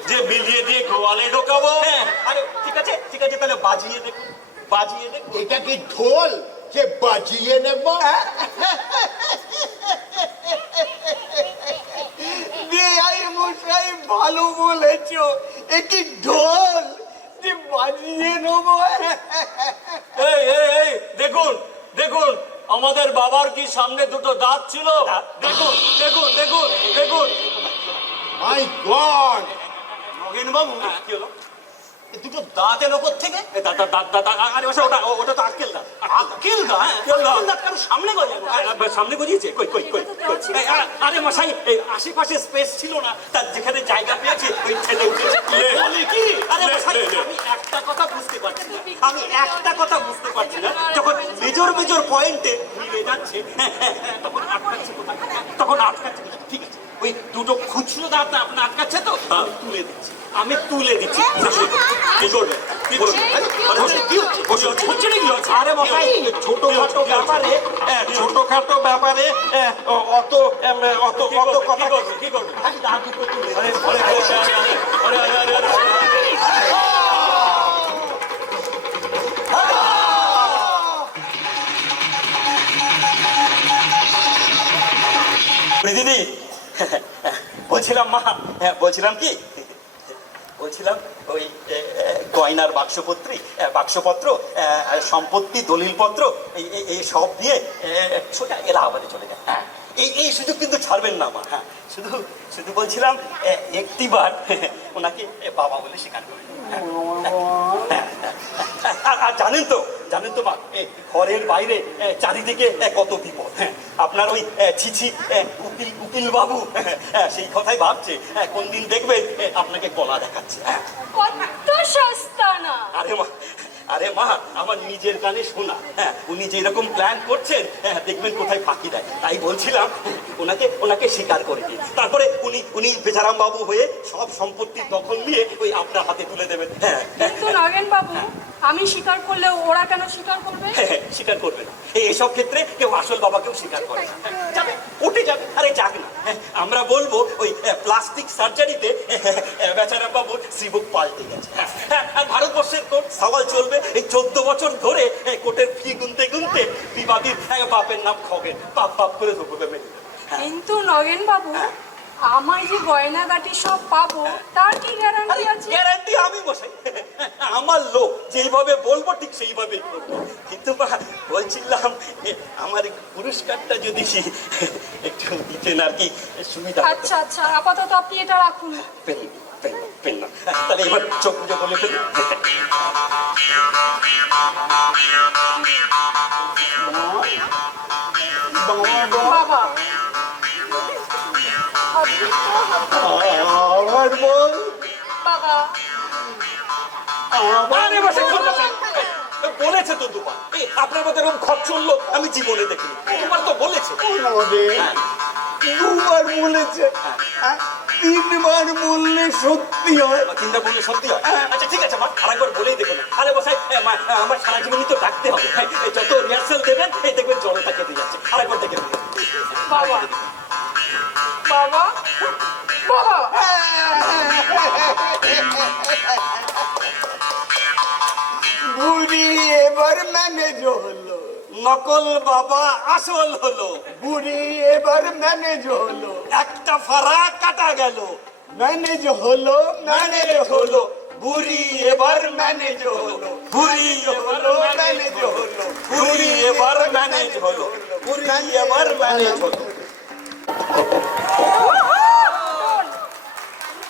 যে মিলিয়ে দিয়ে গোয়ালে ঢোকাবো? হ্যাঁ, আরে ঠিক আছে তাহলে বাজিয়ে দেখুন, বাজিয়ে দেখুন। এটা কি ঢোল যে বাজিয়ে নেব? বেআই মশাই ভালো বলেছো, এ কি ঢোল যে বাজিয়ে নেবো? এই দেখুন দেখুন, আমাদের বাবার কি সামনে দুটো দাঁত ছিল? দেখুন দেখুন দেখুন দেখুন। মাই গড! নগেন বাবু, কি হলো? এ দুটো দাঁত এলো থেকে? আরে বাসা, ওটা তো আক্কেল দাঁত। আক্কেল দাঁত? আক্কেল দাঁত কারো সামনে গজিয়েছে? সামনে গজিয়েছে? কই। আরে মশাই, এই আশেপাশে স্পেস ছিল না, তার যেখানে জায়গা পেয়েছে ওই ঠেলে উঠেছে। বলে কি? আরে মশাই, আমি একটা কথা বুঝতে পারছি না, যখন মেজর পয়েন্টে মিলে যাচ্ছে, তখন আটকাচ্ছে কোথায়? ঠিক আছে, ওই দুটো খুচরো দাঁত না আপনার আটকাচ্ছে তো? আমি তুলে দিচ্ছি। কি করবে? কি করবে? হচ্ছে নাকি? আরে মশাই, ছোটখাটো ব্যাপারে অত কথা কি করবে? খালি দাঁত দুটো তুলে দিচ্ছি। দিদি, বলছিলাম মা, বলছিলাম ওই গয়নার বাক্সপত্র, সম্পত্তি, দলিলপত্র এই সব দিয়ে সোজা এলাহাবাদে চলে যায়। হ্যাঁ, এই সুযোগ কিন্তু ছাড়বেন না মা। হ্যাঁ, শুধু বলছিলাম একটিবার ওনাকে বাবা বলে স্বীকার করবেন। আর জানেন তো মা, ঘরের বাইরে চারিদিকে কত বিপদ। আপনার ওই ছিছি উকিল বাবু সেই কথাই ভাবছে, কোন দিন দেখবেন আপনাকে গলা দেখাচ্ছে। কত সস্তা না। আরে মা, আমার নিজের কানে শোনা। উনি যেরকম প্ল্যান করছেন, দেখবেন কোথায় ফাঁকি দেয়। তাই বলছিলাম ওনাকে স্বীকার করে দিন, তারপরে উনি বেচারাম বাবু হয়ে সব সম্পত্তির দখল নিয়ে ওই আপনার হাতে তুলে দেবেন। কিন্তু নগেন বাবু, আমি স্বীকার করলে ওরা কেন স্বীকার করবে? স্বীকার করবে না। এইসব ক্ষেত্রে কেউ আসল বাবাকেও স্বীকার করে না। যাবে, কোর্টে যাবে, আরে যাক না। আমরা বলবো ওই প্লাস্টিক সার্জারিতে বেচারা বাবুর শ্রীবুক পাল্টে গেছে। আর ভারতবর্ষের কোর্ট সওয়াল চলবে এই 14 বছর ধরে কোর্টের ফি গুনতে গুনতে বিবাদীর বাপের নাম খগেন বাপ বাপ করে ঢুকবে। কিন্তু নগেন বাবু, আমায় যে গয়নাগাটি সব পাবো তার কি গ্যারান্টি আছে? গ্যারান্টি আমি বসে, আমার লোক যেইভাবে বলবো ঠিক সেইভাবেই করবো। কিন্তু বলছিলাম আমার পুরস্কারটা যদি একটু দিতেন আর কি সুবিধা হতো। আচ্ছা আচ্ছা, আপাতত আপনি এটা রাখুন। পেন না, তাহলে এবার চোখ বুঝে বলে ফেলি। বাবা, আবার বল, বাবা, আরে বসে বলেছে তো দুবার। আপনার মতো এরকম খরচর লোক আমি জীবনে দেখিনি। দুবার তো বলেছে। দুবার বলেছে, 3 বার বললে সত্যি হয়। 3 বার বললে সত্যি হয়? আচ্ছা ঠিক আছে মা, আরেকবার বলেই দেখুন। আরে বসাই, আমার সারা জীবনই তো ডাকতে হবে। যত রিহার্সাল দেবেন এই দেখবেন জড়তা কেটে যাচ্ছে। আরেকবার দেখে বাবা, বাবা, বাবা। বুড়ি এবার ম্যানেজ হলো, নকল বাবা আসল হলো। বুড়ি এবার ম্যানেজ হলো, একটা ফাড়া কাটা গেল। ম্যানেজ হলো, ম্যানেজ হলো, বুড়ি এবার ম্যানেজ হলো, বুড়ি এবার ম্যানেজ হলো, বুড়ি এবার ম্যানেজ হলো, বুড়ি এবার ম্যানেজ হলো।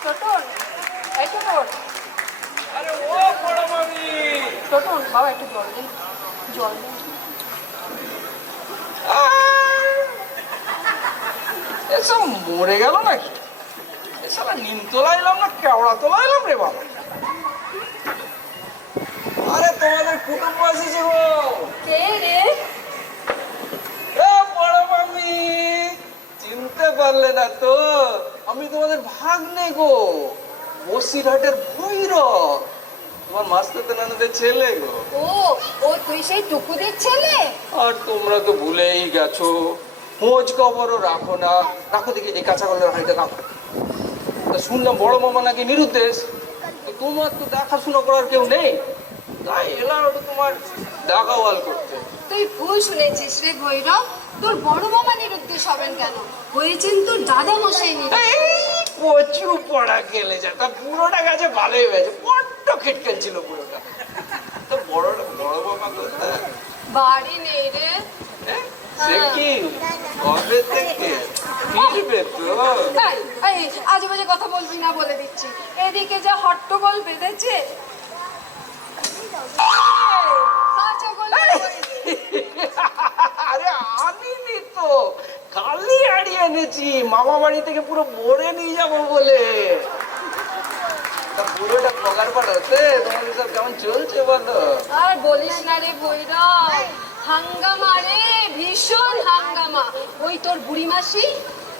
টোটন, এই টোটন, আরে ও বড় মামি, টোটন, বাবা একটু জল দিন, জল দিন। এসব মরে গেল নাকি? এসব নিমতলা এলাম না কেওড়া তোলা এলাম রে বাবা। আরে তোমাদের কুটুম্ব এসেছে গো। কে রে? এ বড় মামি, চিনতে পারলে না তো? আমি তোমাদের ভাগ্নে গো, বসিরহাটের ভৈরব, তোমার মাস্টার নানুদের ছেলে গো। ও তুই সেই টুকুদের ছেলে? আর তোমরা তো ভুলেই গেছো, খোঁজ খবরও রাখো না। রাখো দেখি এই কাঁচা কলের হাঁড়িটা রাখো। তা শুনলাম বড় মামা নাকি নিরুদ্দেশ, তো তোমার তো দেখাশোনা করার কেউ নেই, তাই এলাম একটু তোমার দেখাওয়াল করতে। তুই ভুল শুনেছিস রে ভৈরব, তোর বড় মামা নিরুদ্দেশ হবেন কেন? হয়েছেন তোর দাদা মশাই নিরুদ্দেশ। কচু পড়া গেলে যা, তা বুড়োটা গেছে ভালোই হয়েছে, বড্ড খিটকেল ছিল বুড়োটা। তো বড় মামা কোথায়? বাড়ি নেই রে। সে কি কবে থেকে ফিরবে তো? এই আজে বাজে কথা বলবি না বলে দিচ্ছি। এদিকে যা হট্টগোল বেঁধেছে। কাঁচা গোল আরে আনিনি তো, কালি আড়িয়ে এনেছি মামা বাড়ি থেকে, পুরো ভরে নিয়ে যাবো বলে। তা পুরোটা পগার পাঠাতে তোমাদের সব কেমন চলছে বলো? আর বলিস না রে ভৈরব, হাঙ্গামা রে, ভীষণ হাঙ্গামা। ওই তোর বুড়ি মাসি,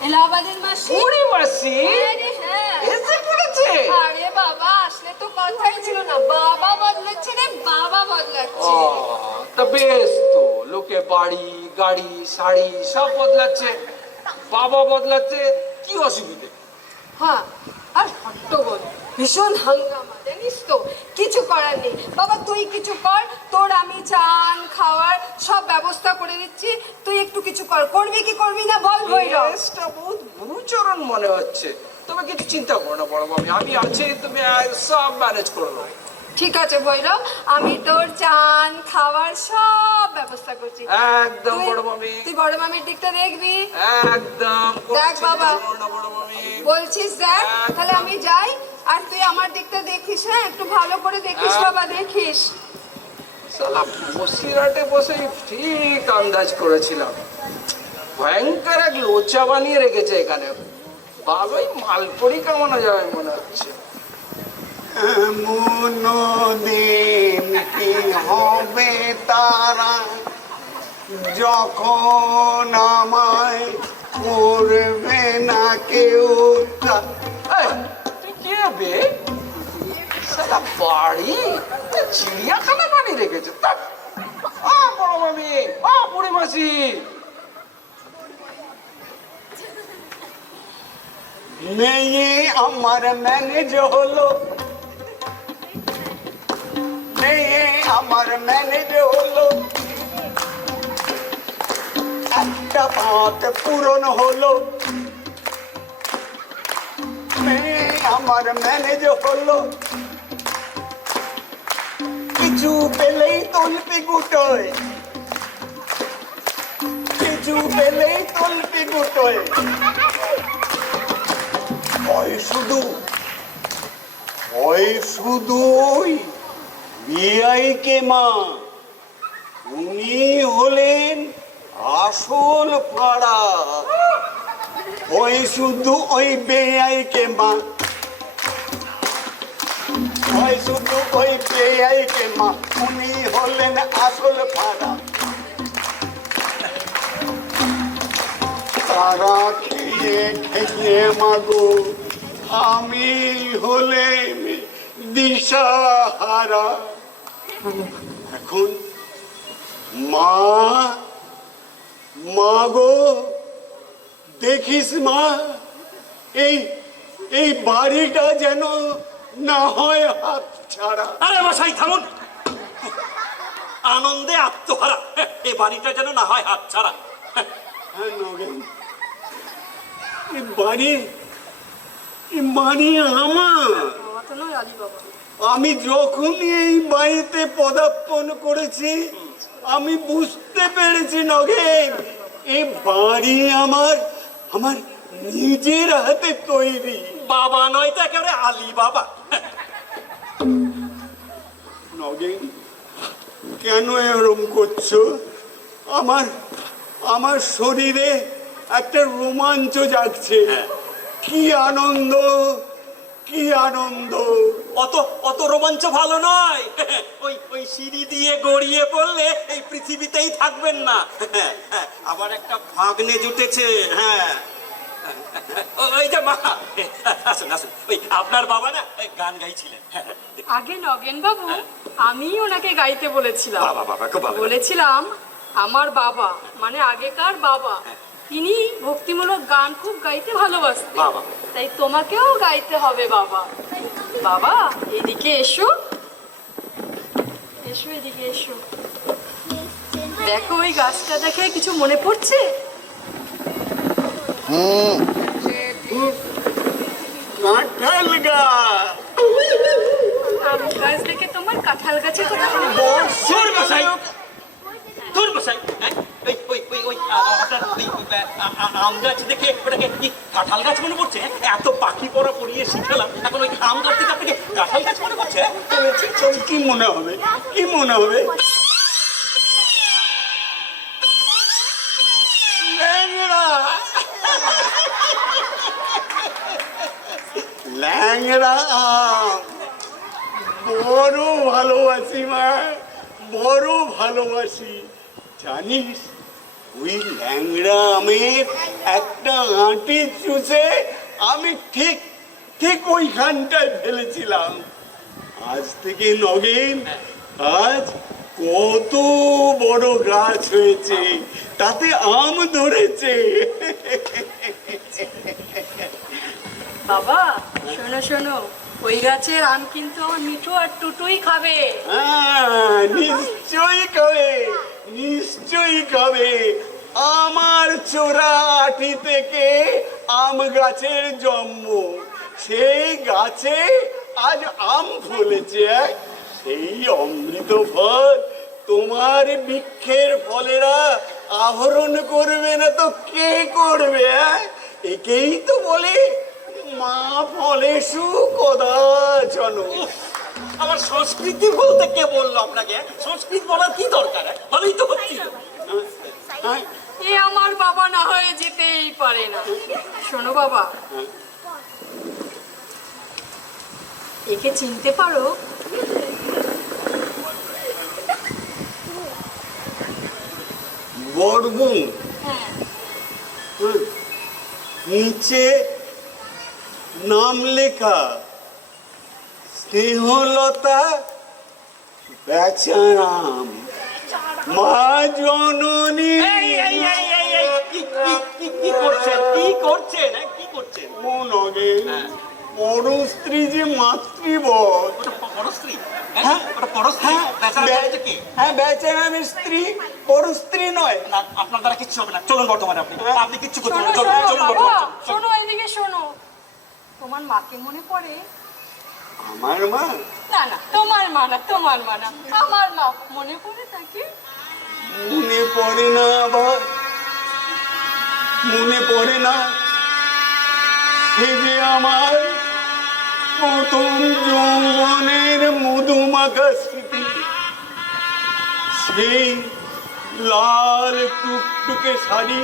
এলাহাবাদের মাসি। বুড়ি মাসি হ্যাঁ রে, হ্যাঁ। এসে পড়েছে? আরে বাবা, আসলে তো কথাই ছিল না, বাবা বদলাচ্ছে রে, বাবা বদলাচ্ছে। তা বেশ তো, লোকে বাড়ি গাড়ি শাড়ি সব বদলাচ্ছে, বাবা বদলাচ্ছে, কি অসুবিধে? হ্যাঁ, আর হট্টগোল, ভীষণ হাঙ্গামা, জানিস তো। কিছু করার নেই বাবা, তুই কিছু কর। তোর আমি চান খাওয়ার সব ব্যবস্থা করে দিচ্ছি, তুই একটু কিছু কর। করবি কি করবি না বল ভৈরব? কেসটা বহুত গুরুচরণ মনে হচ্ছে, তবে কিছু চিন্তা করো না বড় মামি, আমি আছি, তুমি সব ম্যানেজ করে নাও। ঠিক আছে ভৈরব, আমি তোর চান খাওয়ার সব ব্যবস্থা করছি। একদম বড় মামি, তুই বড় মামির দিকটা দেখবি। একদম দেখ বাবা, বড় মামি, বলছিস দেখ, তাহলে আমি যাই, আর তুই আমার দিকটা দেখিস। হ্যাঁ, একটু ভালো করে দেখিস বাবা, দেখিস। সালা বসিরহাটে বসে ঠিক আন্দাজ করেছিলাম, ভয়ঙ্কর এক লোচা বানিয়ে রেখেছে এখানে, ভালোই মালপড়ি কামানো যাবে মনে হচ্ছে। এমন দিন কি হবে তারা, যখন আমায় করবে না কেউ। এই, তুই কে বে? সারা বাড়ি চিড়িয়াখানা বানিয়ে রেখেছে। তা বড় মামি, বুড়ি মাসি, মেয়ে আমার ম্যানেজ হলো, মেয়ে আমার ম্যানেজ হলো, একটা ভাত পূরণ হলো, মেয়ে আমার ম্যানেজ হলো, কিছু পেলেই তলপি গুটোয়, কিছু পেলেই তলপি গুটোয়, ওই শুধু ওই বিআইকে মা, উনি হলেন আসল পাড়া। ওই শুধু ওই বেআইকে মা, ওই শুধু ওই বেআইকে মা, উনি হলেন আসল পাড়া। তারা খেয়ে খেয়ে মাগো আমি হলেন দিশাহারা। এখন মা, মা গো দেখিস মা, এই বাড়িটা যেন না হয় হাত ছাড়া। আরে মশাই থামুন, আনন্দে আত্মহারা, এই বাড়িটা যেন না হয় হাত ছাড়া। হ্যাঁ নগেন, এই বাড়ি আমার। আমি যখন এই বাড়িতে পদার্পণ করেছি আমি বুঝতে পেরেছি নগেন, এই বাড়ি আমার নিজের হাতে তৈরি। বাবা নয় তো একেবারে আলী বাবা। নগেন কেন এরম করছো? আমার শরীরে একটা রোমাঞ্চ জাগছে। কি আনন্দ, কি আনন্দ! অত রোমাঞ্চ ভালো নয়। ওই সিঁড়ি দিয়ে গড়িয়ে পড়লে এই পৃথিবীতেই থাকবেন না। আবার একটা ভাগ্নে জুটেছে। হ্যাঁ, ওই যে মা, আসুন আসুন, ওই আপনার বাবা না গান গাইছিলেন। আগে নগেন বাবু, আমি ওনাকে গাইতে বলেছিলাম। বাবা বাবা খুব ভালো। বলেছিলাম আমার বাবা মানে আগেকার বাবা, তিনি ভক্তিমূলক গান খুব গাইতে ভালোবাসতেন। বাবা। তাই তোমাকেও গাইতে হবে বাবা। বাবা এদিকে এসো, এসো এদিকে এসো। দেখো ওই গাছটা দেখে কিছু মনে পড়ছে? কাঁঠাল গাছ। আম গাছ দেখে তোমার কাঁঠাল গাছের কথা মনে ধুর মশাই, ধুর মশাই, ওই আপনার ওই আম গাছ দেখে ওটাকে কি কাঁঠাল গাছ মনে পড়ছে? এত পাখি পড়া পড়িয়ে শিখালাম, এখন ওই আম গাছ থেকে আপনাকে কাঁঠাল গাছ মনে পড়ছে? কি মনে হবে, কি মনে হবে? ল্যাংড়া, ল্যাংড়া আম বড় ভালোবাসি মা, বড় ভালোবাসি। জানিস ওই ল্যাংড়া আমের একটা আঁটি চুষে আমি ঠিক ঠিক ওইখানটায় ফেলেছিলাম। আজ থেকে নগেন, আজ কত বড় গাছ হয়েছে, তাতে আম ধরেছে। বাবা শোনো শোনো, ওই গাছের আম কিন্তু আমার মিঠু আর টুটুই খাবে। হ্যাঁ নিশ্চয়ই খাবে, নিশ্চয়ই খাবে। আমার চোরা আঠি থেকে আম গাছের জন্ম, সেই গাছে আজ আম ফলেছে। সেই অমৃত ফল তোমার বৃক্ষের ফলেরা আহরণ করবে না তো কে করবে? একেই তো বলে মা ফলেষু কদাচন। আমার সংস্কৃতি বলতে কে বললো আপনাকে? সংস্কৃত বলার কি দরকার? ভালোই তো হচ্ছিল। এ আমার বাবা না হয়ে যেতেই পারে না। শোনো বাবা, একে চিনতে পারো? বরগুন, হ্যাঁ। নিচে নাম লেখা, দেহলতা বেচারাম মা জননী কি করছেন কি করছেন কি করছেন? মনগে পরস্ত্রী যে মাতৃবধ। পরস্ত্রী? হ্যাঁ ওটা পরস্ত্রী? বেচারা কি? হ্যাঁ বেচারাম স্ত্রী, পরস্ত্রী নয়। না, আপনার দ্বারা কিচ্ছু হবে না, চলুন বর্তমানে আপনি কিচ্ছু করতে শোনো পারবেন, শোনো চলুন বাবা, বর্তমানে শোনো এদিকে শোনো। তোমার মাকে মনে পড়ে? আমার মা? না না, তোমার মা না, তোমার মা না, আমার মা মনে পড়ে তাকে? মনে পড়ে না আবার, মনে পড়ে না। সে যে আমার প্রথম যৌবনের মধুমাখা স্মৃতি, সেই লাল টুকটুকে শাড়ি,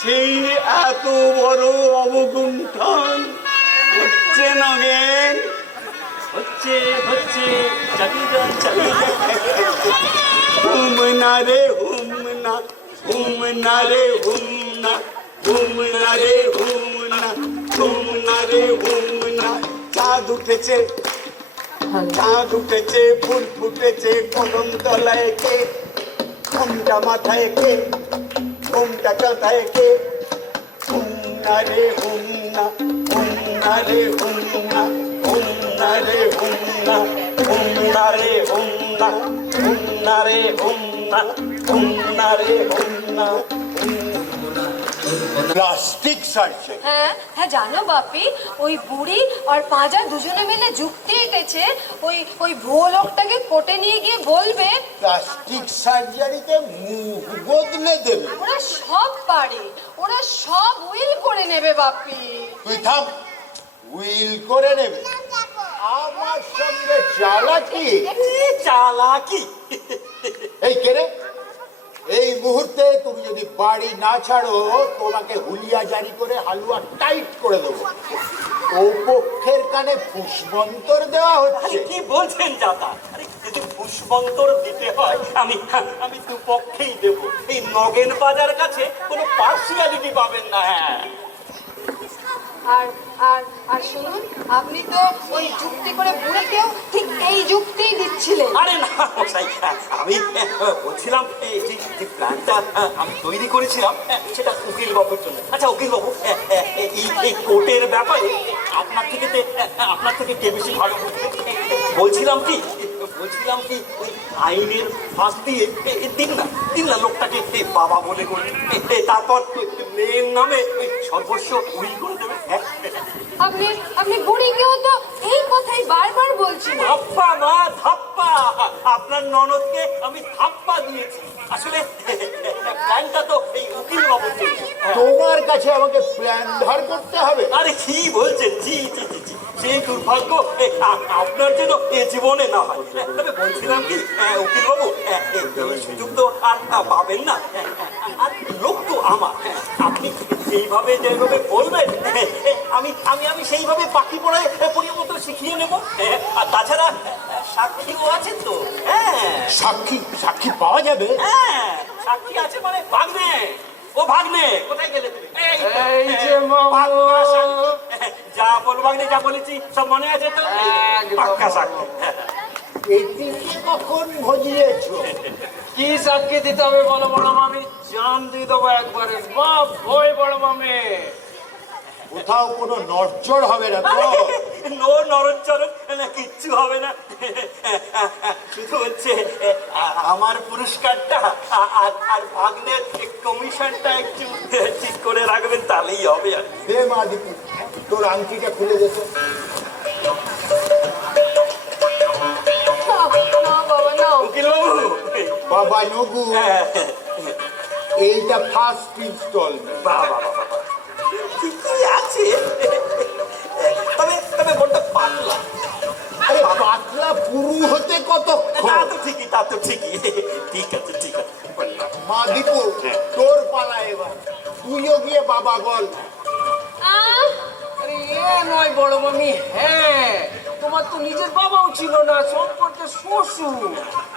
সেই এত বড় অবগুণ্ঠন। হচ্ছে নগেন, হচ্ছে হচ্ছে চালিয়ে যান চালিয়ে যান। হুম না রে হুম না, হুম না রে হুম না, হুম না রে হুম না, হুম না রে হুম না। চাঁদ উঠেছে, চাঁদ উঠেছে, ফুল ফুটেছে কদম তলায় কে, ঘুমটা মাথায় কে, ঘুমটা কাঁথায় কে। হুম না রে হুম না, হুম না রে হুম না, হুম না রে হুম না, হুম না রে হুম না, হুম না রে হুম না, হুম না রে হুম না। Plastic surgery. হ্যাঁ হ্যাঁ, জানো বাপি, ওই বুড়ি আর পাঁজা দুজনে মিলে যুক্তি এঁকেছে ওই ভুয়ো লোকটাকে কোর্টে নিয়ে গিয়ে বলবে প্লাস্টিক সার্জারিতে মুখ বদলে দেবে। ওরা সব পারে, ওরা সব উইল করে নেবে বাপি। তুই থাম, উইল করে নেবে? আমার সঙ্গে চালাকি? চালাকি? এই কেরে, এই মুহূর্তে তুমি যদি বাড়ি না ছাড়ো তোমাকে হুলিয়া জারি করে হালুয়া টাইট করে দেবো। ও পক্ষের কানে ফুসমন্তর দেওয়া হচ্ছে। কি বলছেন দাদা? আরে যদি পুষ্পন্তর দিতে হয় আমি দুপক্ষেই দেব। এই নগেন বাজার কাছে কোনো পার্সিয়ালিটি পাবেন না। হ্যাঁ আর আর আর শুনুন, আপনি তো ওই যুক্তি করে বুড়িকেও ঠিক এই যুক্তিই দিচ্ছিলেন। আরে না মশাই, আমি বলছিলাম এই যে প্ল্যানটা আমি তৈরি করেছিলাম সেটা উকিল বাবুর জন্য। আচ্ছা উকিল বাবু, এই কোর্টের ব্যাপারে আপনার থেকে কে বেশি ভালো বুঝবে? বলছিলাম কি ওই আইনের ফাঁস দিয়ে দিন না লোকটাকে বাবা বলে করে, তারপর মেয়ের নামে ওই সর্বস্ব উইল করে দেবে। আপনি বুড়িকেও তো এই কথাই বারবার বলছেন। ধাপ্পা মা ধাপ্পা, আপনার ননদকে আমি ধাপ্পা দিয়েছি। আসলে প্ল্যানটা তো এই উকিল বাবুর জন্য। তোমার কাছে আমাকে প্ল্যান ধার করতে হবে? আরে কি বলছেন? জি সেই দুর্ভাগ্য আপনার যেন এ জীবনে না হয়। তবে বলছিলাম কি উকিল বাবু, এই সুযোগ তো আর পাবেন না। আর লোক তো আমার, আপনি যেভাবে বলবেন আমি সেইভাবে পাখি পড়ায় পরিমতো শিখিয়ে নেব। আর তাছাড়া সাক্ষীও আছেন তো। হ্যাঁ সাক্ষী পাওয়া যাবে? হ্যাঁ সাক্ষী আছে, মানে ভাগ্নে। ও ভাগ্নে, কোথায় গেলে তুমি? এই যে মামা। পাক্কা সাক্ষী। যা বল ভাগ্নে, যা বলেছি সব মনে আছে তো? একদম। পাক্কা সাক্ষী। এদিকে কখন ভজিয়েছ? কি সাক্ষী দিতে হবে বলো বড় মামি? জান দিয়ে দেবো একবারে। বাপ ভয় বড় মামি। কোথাও কোনো নড়চড় হবে না তো? নো নরঞ্চরণ না, কিচ্ছু হবে না। শুধু হচ্ছে আমার পুরস্কারটা আর ভাগ্নের কমিশনটা একটু ঠিক করে রাখবেন, তাহলেই হবে। আর দে মা দিদি, তোর আংটিটা খুলে যেত। না বাবা, না। উকিল বাবু, বাবা নগু, হ্যাঁ, এইটা ফার্স্ট ইনস্টলমেন্ট। বাবা ঠিকই আছে, তবে বলটা পাতলা। আরে পাতলা পুরু হতে কতক্ষণ? তা তো ঠিকই। ঠিক আছে বললাম। মা দীপু, তোর পালা এবার। তুইও গিয়ে বাবা বল। আরে এ নয় বড় মামি, হ্যাঁ তোমার তো নিজের বাবাও ছিল না, সম্পর্কে শ্বশুর।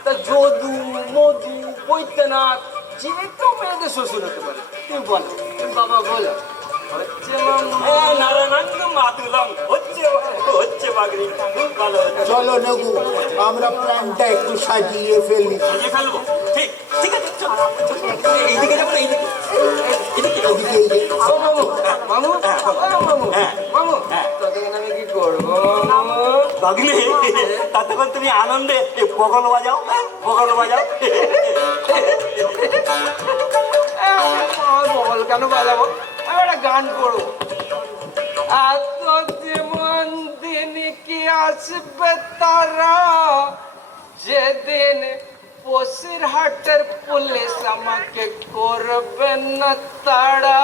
তা যদু, মধু, বৈদ্যনাথ যে কেউ মেয়েদের শ্বশুর হতে পারে। তুমি বলো, তুমি বাবা বলো। হচ্ছে মামু। নারায়ণাঙ্গ মাতুলং হচ্ছে বাগরি খুব ভালো হচ্ছে। চলো নগু, আমরা প্ল্যানটা একটু সাজিয়ে ফেলি। সাজিয়ে ফেলবো, ঠিক ঠিক আছে, চলো। এইদিকে যাবো না, এইদিকে এদিকে। এদিকে এই যে, ও মামু, মামু, ও মামু, মামু, ততক্ষণ আমি কি করবো মামু? বাগলি, ততক্ষণ তুমি আনন্দে বগল বাজাও, বগল বাজাও। আমার বল কেন বাজাবো? আমি একটা গান করবো। এত যেমন দিন কি আসবে তারা, যেদিন পশির হাটের পুলিশ আমাকে করবে না তাড়া।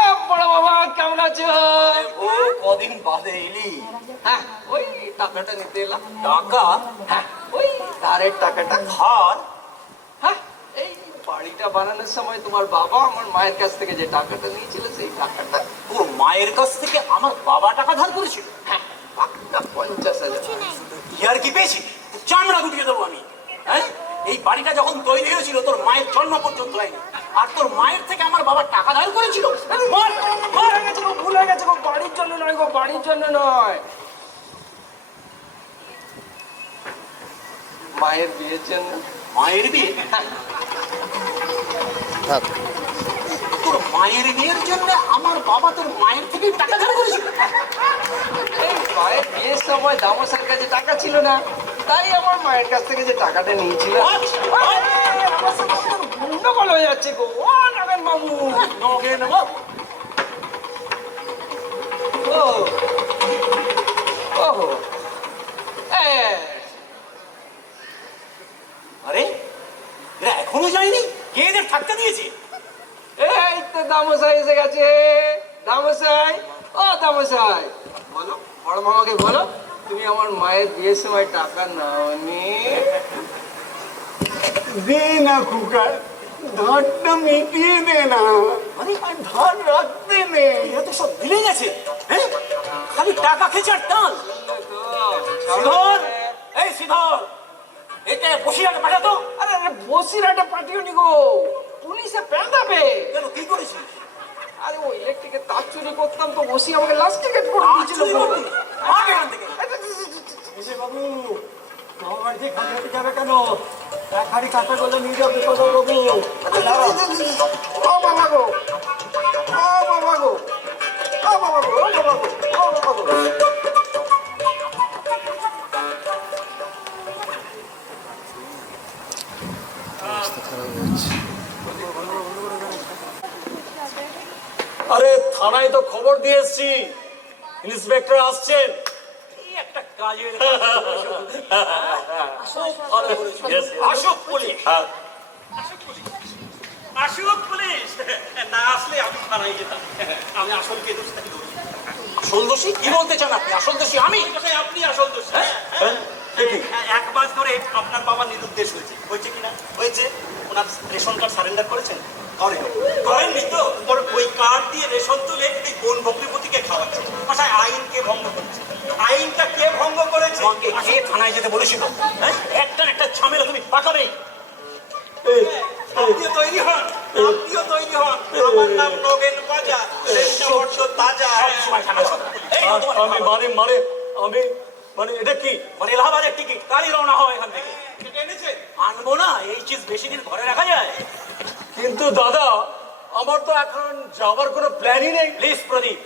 এ বড় বাবা কেমন আছো? ও কদিন বাদে এলি। হ্যাঁ, ওই টাকাটা নিতে এলাম। টাকা? হ্যাঁ, ওই ধারের টাকাটা। ধার? হ্যাঁ, এই বাড়িটা বানানোর সময় তোমার বাবা আমার মায়ের কাছ থেকে যে টাকাটা নিয়েছিল সেই টাকাটা। তোর মায়ের কাছ থেকে আমার বাবা টাকা ধার করেছিল? হ্যাঁ, পাক্কা 50,000। ইয়ার কি পেয়েছি? চামড়া গুটিয়ে দেবো আমি। হ্যাঁ, এই বাড়িটা যখন তৈরি হয়েছিল তোর মায়ের জন্ম পর্যন্ত হয়নি, আর তোর মায়ের থেকে আমার বাবা টাকা ধার করেছিল? বল, ভুল হয়ে গেছে গো, ভুল হয়ে গেছে গো, বাড়ির জন্য নয় গো, বাড়ির জন্য নয়। মায়ের বিয়ের জন্য। মায়ের বিয়ে? তোর মায়ের বিয়ের জন্য আমার বাবা তোর মায়ের থেকে টাকা ধার করেছিল? এই মায়ের বিয়ের সময় দামোসার কাছে টাকা ছিল না, তাই আমার মায়ের কাছ থেকে যে টাকাটা নিয়েছিল। আমার সাথে তোর গন্ডগোল হয়ে যাচ্ছে গো, ও নগেন মামু। নগেন বাবু? ও ওহো, আরে এরা এখনো যায়নি? কে এদের থাকতে দিয়েছে? এই তো দামোসাই এসে গেছে। দামোসাই, ও দামোসাই, বলো বড় মামাকে বলো, তুমি আমার মায়ের বিয়ের সময় টাকা নাওনি। দে না খোকা, ধারটা মিটিয়ে দে না। মানে আর ধার রাখতে নেই। এরা তো সব মিলে গেছে। হ্যাঁ, খালি টাকা খেচার টান। শ্রীধর, এই শ্রীধর, এটা বসিরহাটে পাঠাতো। আরে আরে বসিরহাটে পাঠিও নি গো, পুলিশে পেঁদাবে। কেন, কি করেছিস? আরে ওই ইলেকট্রিকের তার চুরি করতাম তো বসি আমাকে লাস্ট টিকেট করে দিয়েছিল চুরি গো। করতি? ভাগ এখান থেকে। বাবু, আমার বাড়িতে খালি যাবে কেন? এক হাড়ি কাঁচা করলে নিয়ে যাবে কোথাও বাবু? ও বাবা গো, ও বাবা গো, ও বাবা গো, ও বাবা গো, ও বাবা গো। আরে থানায় তো খবর দিয়ে এসছি, ইন্সপেক্টর আসছেন। এই একটা কাজের খুব ভালো করেছিস। Yes, yes. আসুক পুলিশ। হ্যাঁ, আসুক পুলিশ, না আসলে আমি থানায় যেতাম। আমি আসলকে দোষটাকে ধরি। আসল দোষী? কি বলতে চান আপনি? আসল দোষী আমি? কোথায় আপনি আসল দোষ? হ্যাঁ, দেখি। এক মাস ধরে আপনার বাবা নিরুদ্দেশ হয়েছে, হয়েছে কিনা? হয়েছে। ওনার রেশন কার্ড সারেন্ডার করেছেন? করেননি তো? ওই কার্ড দিয়ে রেশন তুলে এই বন ভগ্নিপতিকে খাওয়াচ্ছে। ভাষায় আইনকে ভঙ্গ করেছে। আইনটা কে ভঙ্গ করেছে? তোমাকে কে থানায় যেতে বলেছিল? হ্যাঁ, একটা একটা ঝামেলা তুমি পাকাবে। আপনিও তৈরি হন, আপনিও তৈরি হন। আমার নাম নগেন বাজা, রেশন বড্ড তাজা। সবসময় থানা চলে। এই নাও তোমার আমি মানে এটা কি? মানে এলাহাবাদের টিকিট, কালই রওনা হয় এখান থেকে। এটা এনেছেন? আনবো না, এই চিজ বেশি দিন ঘরে রাখা যায়? কিন্তু দাদা, আমার তো এখন যাওয়ার কোনো প্ল্যানই নেই। প্লিজ প্রদীপ,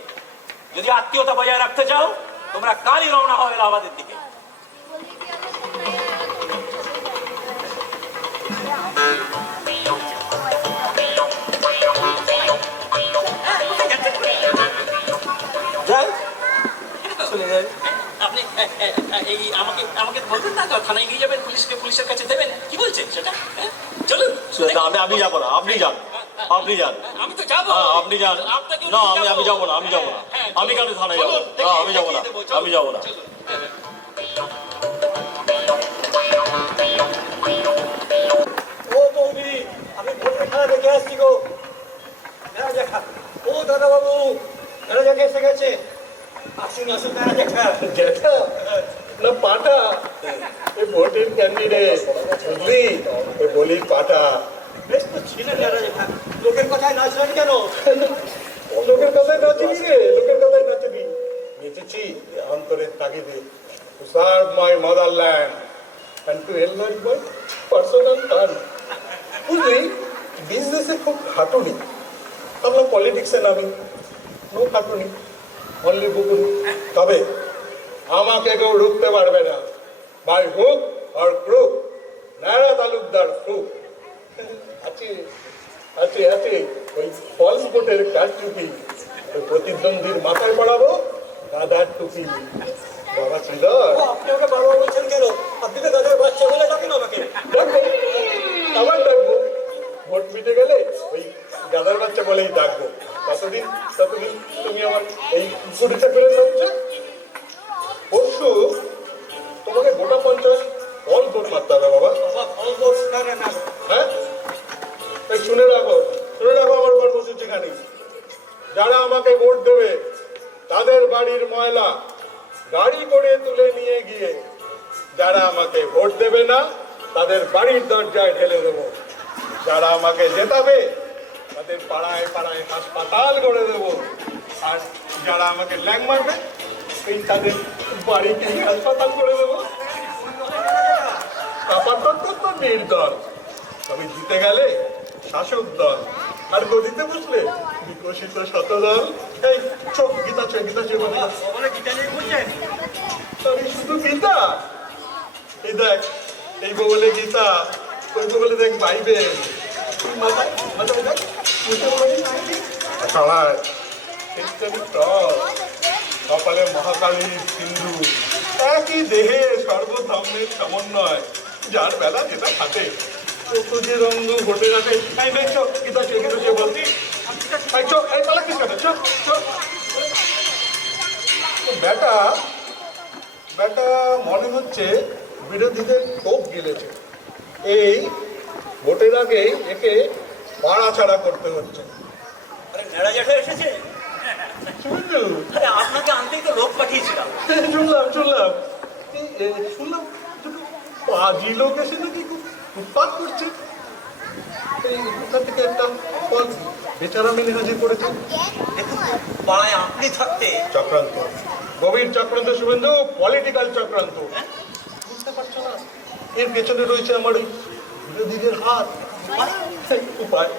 যদি আত্মীয়তা বজায় রাখতে চাও তোমরা কালই রওনা হয় এলাহাবাদের দিকে। যাই, চলে যাই। আপনি এই আমাকে বলবেন না থানায় নিয়ে যাবেন, পুলিশের কাছে দেবেন? কি বলছেন সেটা? চলুন। আমি যাবো না, আপনি যান, আপনি যান। আমি তো যাবো। হ্যাঁ, আপনি যান। আপনাকেও না, নিয়ে আমি যাবো না, আমি যাবো না। হ্যাঁ, আমি কেন থানায় যাবো? চলুন, না, আমি যাবো না, দেখিয়ে দেবো, চলুন, আমি যাবো না। চলুন। ও বৌদি, আমি ভোটের খেলা দেখে আসছি গো। মেলা দেখা। ও দাদা বাবু, মেলা দেখা এসে গেছে। আসুন আসুন, মেলা দেখা। দেখা না পাটা, এই ভোটের ক্যান্ডিডেট বুঝলি, ওই বলি পাটা। বেশ তো ছিলেন লোকের কথায় নাচলেন কেন? লোকের কথায় নাচিনি রে, লোকের কথায় নাচিনি, নেচেছি অন্তরের তাগিদে, to serve my motherland and to enlarge my personal turn. বুঝলি, বিজনেসে খুব খাটুনি, আমরা পলিটিক্সে নামি, নো খাটুনি, অনলি বুকুনি। তবে আমাকে কেউ রুখতে পারবে না, by hook or crook, Naira Talukdar crook. আছে আছে আছে ওই ফলস বোটের কারচুপি, ওই প্রতিদ্বন্দ্বীর মাথায় পড়াবো দাদার টুপি। বাবা শ্রীধর, আপনি ওকে বাবা বলছেন কেন? আপনি তো দাদার বাচ্চা বলে ডাকেন আমাকে। ডাকবো, আবার ডাকবো, ভোট মিটে গেলে ওই দাদার বাচ্চা বলেই ডাকবো। ততদিন তুমি আমার এই গুড়িটা ফেরত হচ্ছে। পরশু তোমাকে গোটা 50 ফল ভোট মারতে হবে বাবা। হ্যাঁ, এই শুনে রাখো আমার কর্মসূচি খানি। যারা আমাকে ভোট দেবে তাদের বাড়ির ময়লা গাড়ি করে তুলে নিয়ে গিয়ে, যারা আমাকে ভোট দেবে না তাদের বাড়ির দরজায় ঢেলে দেবো। যারা আমাকে জেতাবে তাদের পাড়ায় পাড়ায় হাসপাতাল গড়ে দেবো। আর যারা আমাকে ল্যাং মারবে এই তাদের বাড়িকে হাসপাতাল করে দেবো। আপাতত তো নির্দল, তবে জিতে গেলে শাসক দল, আর গদিতে বসলে বিকশিত শতদল। এই চোখ গীতা চোখ গীতা চোখ শুধু গীতা, এই দেখ এই বগলে গীতা, ওই বগলে দেখ বাইবেল, মাথায় মাথায় দেখ কপালে মহাকালীর সিন্ধু, একই দেহে সর্বধর্মের সমন্বয়, যার বেলা যেটা খাটে যে রঙ্গ ঘটে রাখে। এই দেখছো গীতা চোখ গীতা চোখ বলছি, এই পালা কি করে চোখ চোখ। বেটা বেটা মনে হচ্ছে বিরোধীদের কোপ গিলেছে, এই ভোটের আগে একে পাড়া ছাড়া করতে হচ্ছে। আরে নেড়া জ্যাঠা এসেছে? আরে আপনাকে আনতেই তো লোক পাঠিয়েছিলাম। শুনলাম দুটো পাজি লোক এসে নাকি খুব উৎপাত করছে। এই ওখান থেকে একটা ফল বেচারা মেনে হাজির করেছে। দেখুন পাড়ায় আপনি থাকতে চক্রান্ত, গভীর চক্রান্ত শুভেন্দু, পলিটিক্যাল চক্রান্ত। বুঝতে পারছো না এর পেছনে রয়েছে আমার ওই বিরোধীদের হাত। উপায়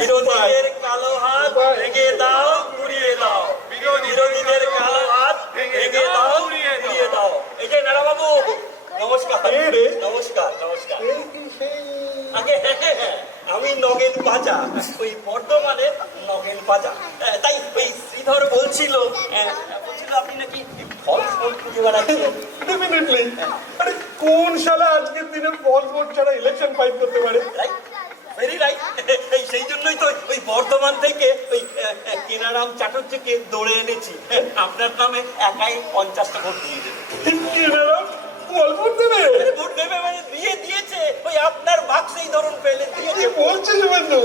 বিরোধীদের কালো হাত ভেঙে দাও, উড়িয়ে দাও। বিরোধীদের কালো হাত ভেঙে দাও, উড়িয়ে দাও। এই যে নারা বাবু, নমস্কার। নমস্কার নমস্কার। আগে আমি নগেন পাজা, ওই বর্ধমানের নগেন পাজা। তাই ওই শ্রীধর বলছিল আপনি নাকি ফলস ভোট খুঁজে বেড়াচ্ছেন। ডেফিনেটলি। আরে কোন শালা আজকের দিনে ফলস ভোট ছাড়া ইলেকশন ফাইট করতে পারে? Very right. সেই জন্যই তো ওই বর্ধমান থেকে ওই কেনারাম চ্যাটার্জিকে দৌড়ে এনেছি। আপনার নামে একাই 50টা ভোট দিয়ে দেবে। কেনারাম ভোট দেবে? ভোট দেবে মানে দিয়ে দিয়েছে, ওই আপনার বাক্সেই ধরুন পেলে দিয়েছে। কি বলছে শুভেন্দু?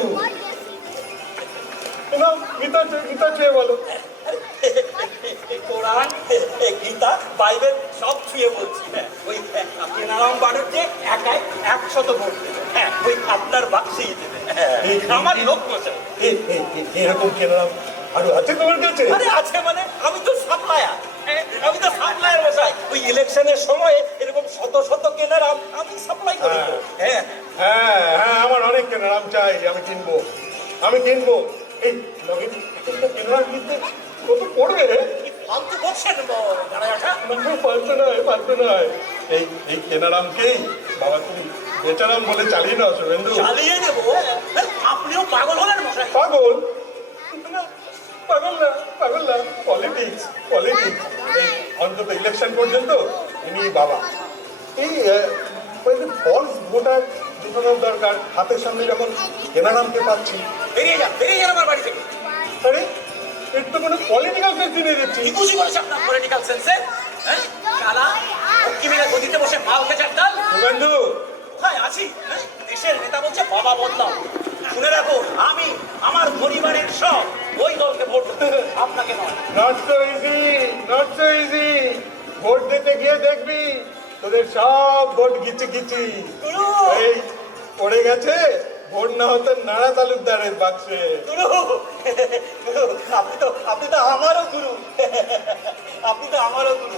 গীতা চেয়ে বলো। কোরআন, গীতা, বাইবেল সব ছুঁয়ে বলছি। ওই কেনারাম বাড়ুচ্ছে একাই 100 ভোট দেবে। ওই আপনার বাক্সেই দেবে। আমার লোক বসে এরকম কেনারাম আরো আছে তোমার কাছে? আরে আছে মানে আমি তো সাপ্লায়ার। আমি তো সাপ্লায়ার বসাই। ওই ইলেকশনের সময় এরকম শত শত কেনারাম আমি সাপ্লাই করি। হ্যাঁ হ্যাঁ হ্যাঁ, আমার অনেক কেনারাম চাই, আমি কিনবো। এই নগেন কেনারাম কিনতে কত পড়বে? ফালতু বলছেন পারতে নয়। এই কেনারামকেই বাবা তুমি বেচারাম বলে চালিয়ে নাও শুভেন্দু। চালিয়ে নেবো? আপনিও পাগল হলেন মশাই। পাগল না, পলিটিক্স। অন্তত ইলেকশন পর্যন্ত ইনি বাবা। এই ফলস ভোটার জোটানোর দরকার, হাতের সামনে যখন কেনারামকে পাচ্ছি। বেরিয়ে যান আমার বাড়ি থেকে। আরে এর তো কোনো পলিটিক্যাল সেন্স নিয়ে দিচ্ছি। কি খুশি করেছে আপনার পলিটিক্যাল সেন্সে? শালা কি মেরে গদিতে বসে মাল খেচার ডাল। শুভেন্দু কোথায় আছি? দেশের নেতা বলছে বাবা বদলাও। শুনে রাখো, আমি আমার পরিবারের সব ওই দলকে ভোট দেবো, আপনাকে নয়। Not so easy. ভোট দিতে গিয়ে দেখবি তোদের সব ভোট গিচি। এই পড়ে গেছে বন্যা হতো নানা তালুকদারের বাক্সে। গুরু, গুরু, আপনি তো আমারও গুরু। আপনি তো আমারও গুরু।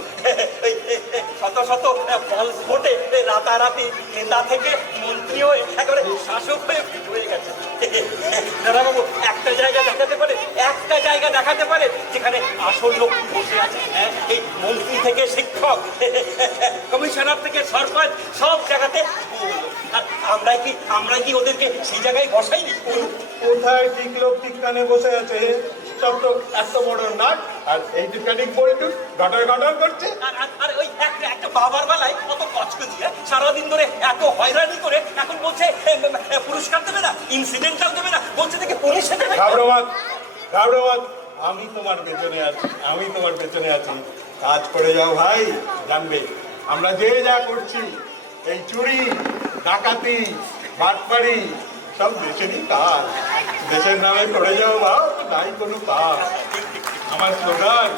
শত শত ফলস ভোটে রাতারাতি নেতা থেকে মন্ত্রী হয়ে একেবারে শাসক হয়ে ফিট হয়ে গেছে। দাদাবাবু একটা জায়গা দেখাতে পারে যেখানে আসল লোক বসে আছে। এই মন্ত্রী থেকে শিক্ষক, কমিশনার থেকে সরপঞ্চ, সব জায়গাতে আর আমরা কি ওদেরকে সেই জায়গায় বসাইনি? কোথায় ঠিক লোক ঠিক কানে বসে আছে? সব তো এত বড় নাক আর এইটুখানি পল্টু গটর গটর করছে। আর ওই একটা বাবার বেলায় কত কচকচি, সারাদিন ধরে এত হয়রানি করে এখন বলছে পুরস্কার দেবে না, ইনসিডেন্টাল দেবে না, বলছে থেকে পুলিশে দেবে। ঘাবড়াবাদ, আমি তোমার পেছনে আছি। কাজ করে যাও ভাই, জানবে আমরা যে যা করছি, এই চুরি, ডাকাতি, বাটপাড়ি সব দেশেরই কাজ। দেশের নামে করে যাও ভাব, নাই কোনো কাজ। আমার স্লোগান,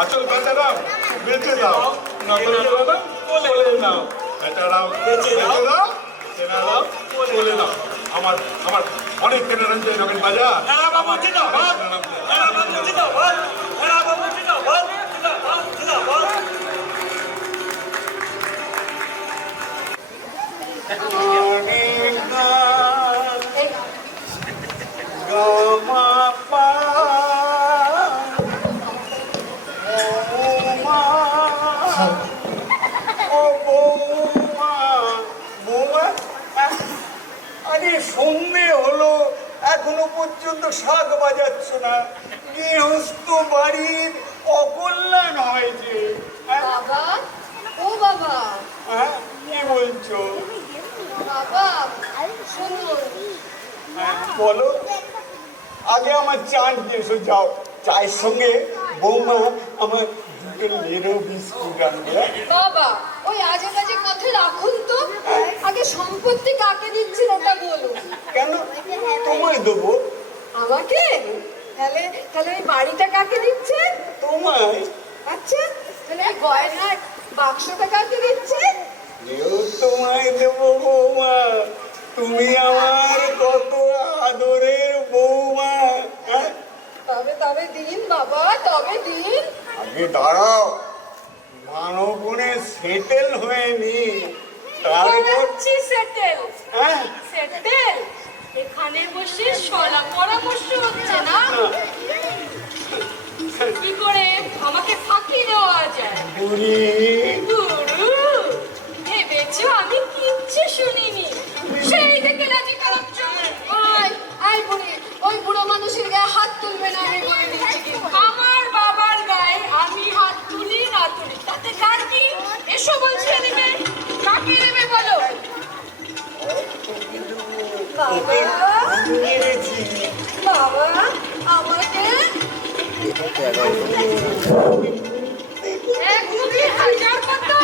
আসল বেচারাম বেঁচে দাও, নকল বেচারাম বলে নাও। বেচারাম বেঁচে দাও, কেনারাম বলে নাও। আমার অনেক কেনারাম চাই নগেন বাজার। আরে সন্ধে হলো, এখনো পর্যন্ত শাক বাজাচ্ছ না। গৃহস্থ বাড়ির অকল্যাণ হয়েছে। বাবা, ও বাবা, হ্যাঁ, কি বলছো? বাবা শুনুন। বলো। আগে আমার চা দিয়ে এসো, যাও। চায়ের সঙ্গে বৌমা আমার দুটো নেরো বিস্কুট আনবে। বাবা, ওই আজে বাজে কথা রাখুন তো। আগে সম্পত্তি কাকে দিচ্ছেন ওটা বলুন। কেন তোমায় দেবো? আমাকে? তাহলে ওই বাড়িটা কাকে দিচ্ছেন? তোমায়? আচ্ছা, তাহলে ওই গয়নার বাক্সটা কাকে দিচ্ছেন? এও তোমায় দেবো বৌমা। তুমি আমার কত আদরের বৌমা। হ্যাঁ, তবে দিন বাবা, তবে দিন। আগে দাঁড়াও, মানবগুণে সেটেল হয়নি, তারপর সেটেল হ্যাঁ সেটেল এখানে বসে সলা পরামর্শ হচ্ছে না কি করে আমাকে ফাঁকি দেওয়া যায়? বুড়ি গুরু ভেবেছো আমি কিচ্ছু শুনিনি, সেই থেকে লাজি কালাচ্ছ। ওই বুড়ো মানুষের গায়ে হাত তুলবে না, আমি বলে দিচ্ছি কিন্তু। আমার বাবার গায়ে আমি হাত তুলি না তুলি তাতে কার কি? এসো বলছি এদিকে, কাকে দেবে বলো? বাবা, আমাকে এক মুখে হাজার কথা।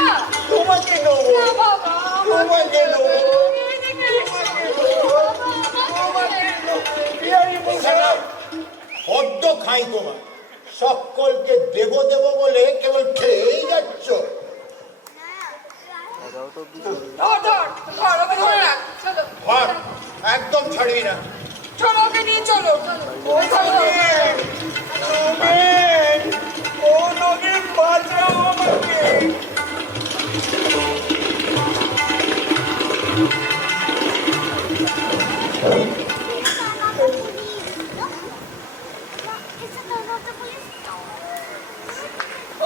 তোমাকে দেবো, না বাবা, তোমাকে দেবো। বড্ড খাই তোমার, সকলকে দেব বলে কেবল খেয়েই যাচ্ছ। ধর, একদম ছাড়বি না। চলো ওকে নিয়ে চলো। নগেন, ও নগেন, বাঁচাও আমাকে।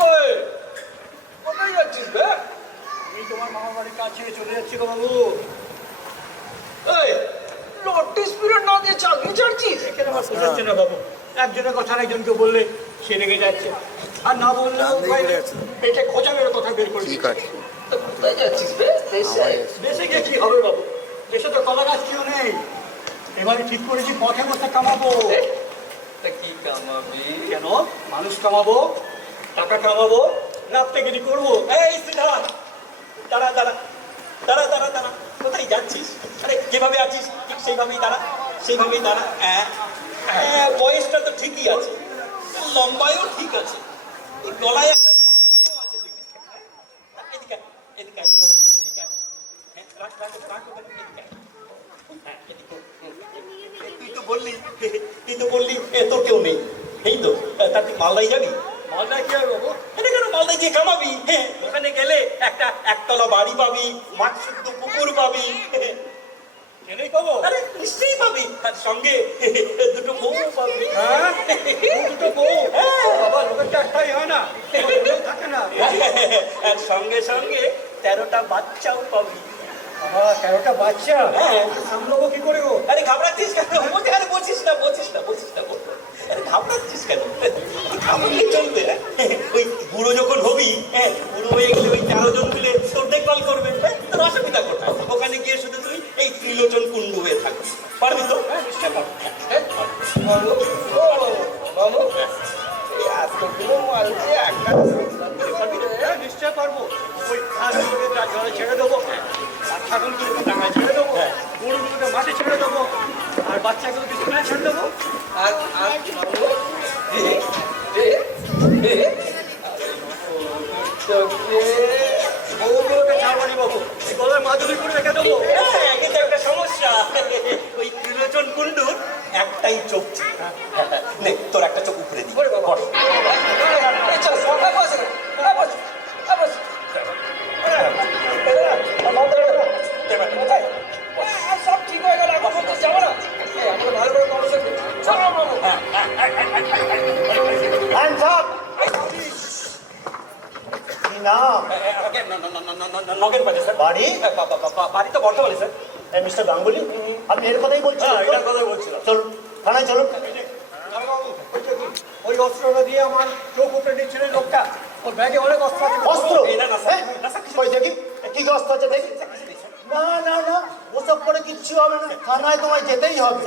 ওই, কোথায় যাচ্ছিস বে? আমি তোমার মামার বাড়ির কাছে চলে যাচ্ছি গো বাবু। এই, নোটিস পিরিয়ড না দিয়ে চাকরি ছাড়ছিস? এখানে আমার বোঝাচ্ছে না বাবু, একজনের কথা একজনকে বললে সে রেগে যাচ্ছে, আর না বললেও পেটে খোঁজা বেরো কথা বের করে দিচ্ছে। তা কোথায় যাচ্ছিস বে? দেশে? দেশে গিয়ে কি হবে বাবু, দেশে তো কলা গাছ কেউ নেই। এবারে ঠিক করেছি পথে বসে কামাবো। তা কি কামাবি? কেন? মানুষ কামাবো, টাকা কামাবো, নাপতেগিরি করবো। এই সিদ্ধার্থ, দাঁড়া দাঁড়া দাঁড়া দাঁড়া দাঁড়া, কোথায় যাচ্ছিস? আরে যেভাবে আছিস ঠিক সেইভাবেই দাঁড়া। হ্যাঁ, বয়সটা তো ঠিকই আছে, লম্বায়ও ঠিক আছে, এই গলায় একটা মাদুলিও আছে দেখিস। এদিকে এদিকে এদিকে, হ্যাঁ রাখ রাখ রাখ, এদিকে হ্যাঁ এদিকে। মালদায় যাবি? মালদা কি হবে বাবু? এটা কেন মালদায় গিয়ে কামাবি? হ্যাঁ, ওখানে গেলে একটা একতলা বাড়ি পাবি, মাছ শুদ্ধ পুকুর পাবি। জেনেই পাবো? আরে নিশ্চয়ই পাবি, আর সঙ্গে দুটো বউ পাবি। হ্যাঁ, দুটো বউ। বাবা, লোকের তো একটাই হয় না, লোক থাকে না। আর সঙ্গে সঙ্গে 13টা বাচ্চাও পাবি। বাবা, 13টা বাচ্চা? হ্যাঁ। সামলাবো কি করে গো? আরে ঘাবড়াচ্ছিস কেন? আরে বলছিস না। আরে ঘাবড়াচ্ছিস কেন? ঘাবড়লে চলবে না। ওই বুড়ো যখন হবি, হ্যাঁ, বুড়ো হয়ে গেলে ওই 13 জন মিলে তোর দেখভাল করবে। হ্যাঁ, তোর অসুবিধা কোথায়? ওখানে গিয়ে শুধু তুই এই ত্রিলোচন কুণ্ডু হয়ে থাকবি। পারবি তো? হ্যাঁ, নিশ্চয় পারবি। মামু, ও মামু, এই এতগুলো মাল যে একটা হ্যাঁ, নিশ্চয় পারবো। ওই ঘাসগুলোকে জলে ছেড়ে দেবো, আর ছাগলগুলোকে ডাঙায় ছেড়ে দেবো, গরুগুলোকে মাঠে ছেড়ে দেবো, আর বাচ্চাগুলোকে স্কুলে ছেড়ে দেবো। আর মামু, বউগুলোকে ছাড়বানি বাবু, এই গলায় মাদুরি করে রেখে দেবো। হ্যাঁ, কিন্তু একটা সমস্যা। ওই ত্রিলোচন কুণ্ডুর একটাই চোখ ছিল। নে, তোর একটা চোখ উপরে দি। ওরে বাবা, এই চল, সবাই বসে, সবাই বসে, সবাই বসে। কোথায়? সব ঠিক হয়ে গেল, এখন বলতে যাবো না। এই, আমরা ভালো করে কনভারসেশন করি। চলো মামু। কি নাম? নগেন বাজে স্যার। বাড়ি? বাড়ি তো বর্তমানে স্যার। মিস্টার গাঙ্গুলি, আপনি এর কথাই বলছেন? হ্যাঁ, এটার কথাই বলছিলাম। চলুন, থানায় চলুন। ওই অস্ত্রটা দিয়ে আমার চোখ উপরে নিচ্ছিলেন লোকটা, ওর ব্যাগে অনেক অস্ত্র আছে। অস্ত্র? এটা না স্যার, হ্যাঁ? না স্যার, কিছু ওই দেখি, কি অস্ত্র আছে দেখি। না, ওসব করে কিচ্ছু হবে না, থানায় তোমায় যেতেই হবে।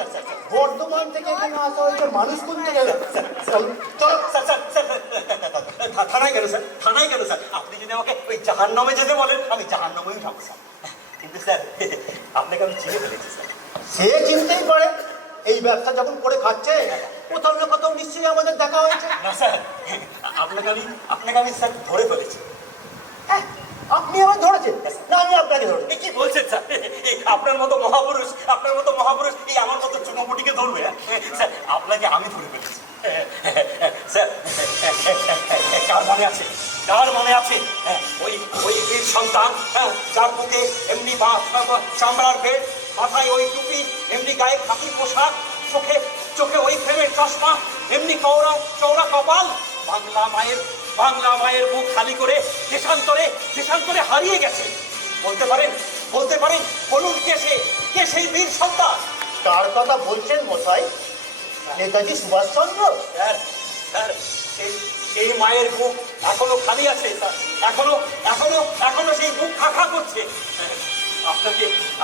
বর্ধমান থেকে এখানে আসা হয়েছে, মানুষ কোন থেকে এলো? চলো। থানায় কেন স্যার? থানায় কেন স্যার? আপনি যদি আমাকে ওই জাহান্নামে যেতে বলেন, আমি জাহান্নামেই যাবো স্যার। কিন্তু স্যার, আপনাকে আমি চিনে ফেলেছি স্যার। সে চিনতেই পারে, এই ব্যবসা যখন করে খাচ্ছে, কোথাও না কোথাও নিশ্চয়ই আমাদের দেখা হয়েছে। না স্যার, আপনাকে আমি স্যার ধরে ফেলেছি। হ্যাঁ, আপনি আমার ধরেছেন না, আমি আপনাকে ধরেছি। কি বলছেন স্যার? আপনার মতো মহাপুরুষ এই আমার মতো চুনোপুটিকে ধরবে? স্যার, আপনাকে আমি ধরে ফেলেছি। স্যার, কার মনে আছে ওই বীর সন্তান, যার বুকে এমনি চামড়ার বেড, মাথায় ওই টুপি, এমনি গায়ে খাকি পোশাক, চোখে ওই ফ্রেমের চশমা, এমনি চওড়া কপাল, বাংলা মায়ের বুক খালি করে দেশান্তরে হারিয়ে গেছে। বলতে পারেন বলুন, কে সেই বীর সন্তান? কার কথা বলছেন মশাই? নেতাজি সুভাষচন্দ্র? স্যার, সেই মায়ের বুক এখনো খালি আছে স্যার, এখনো সেই বুক খাখা করছে।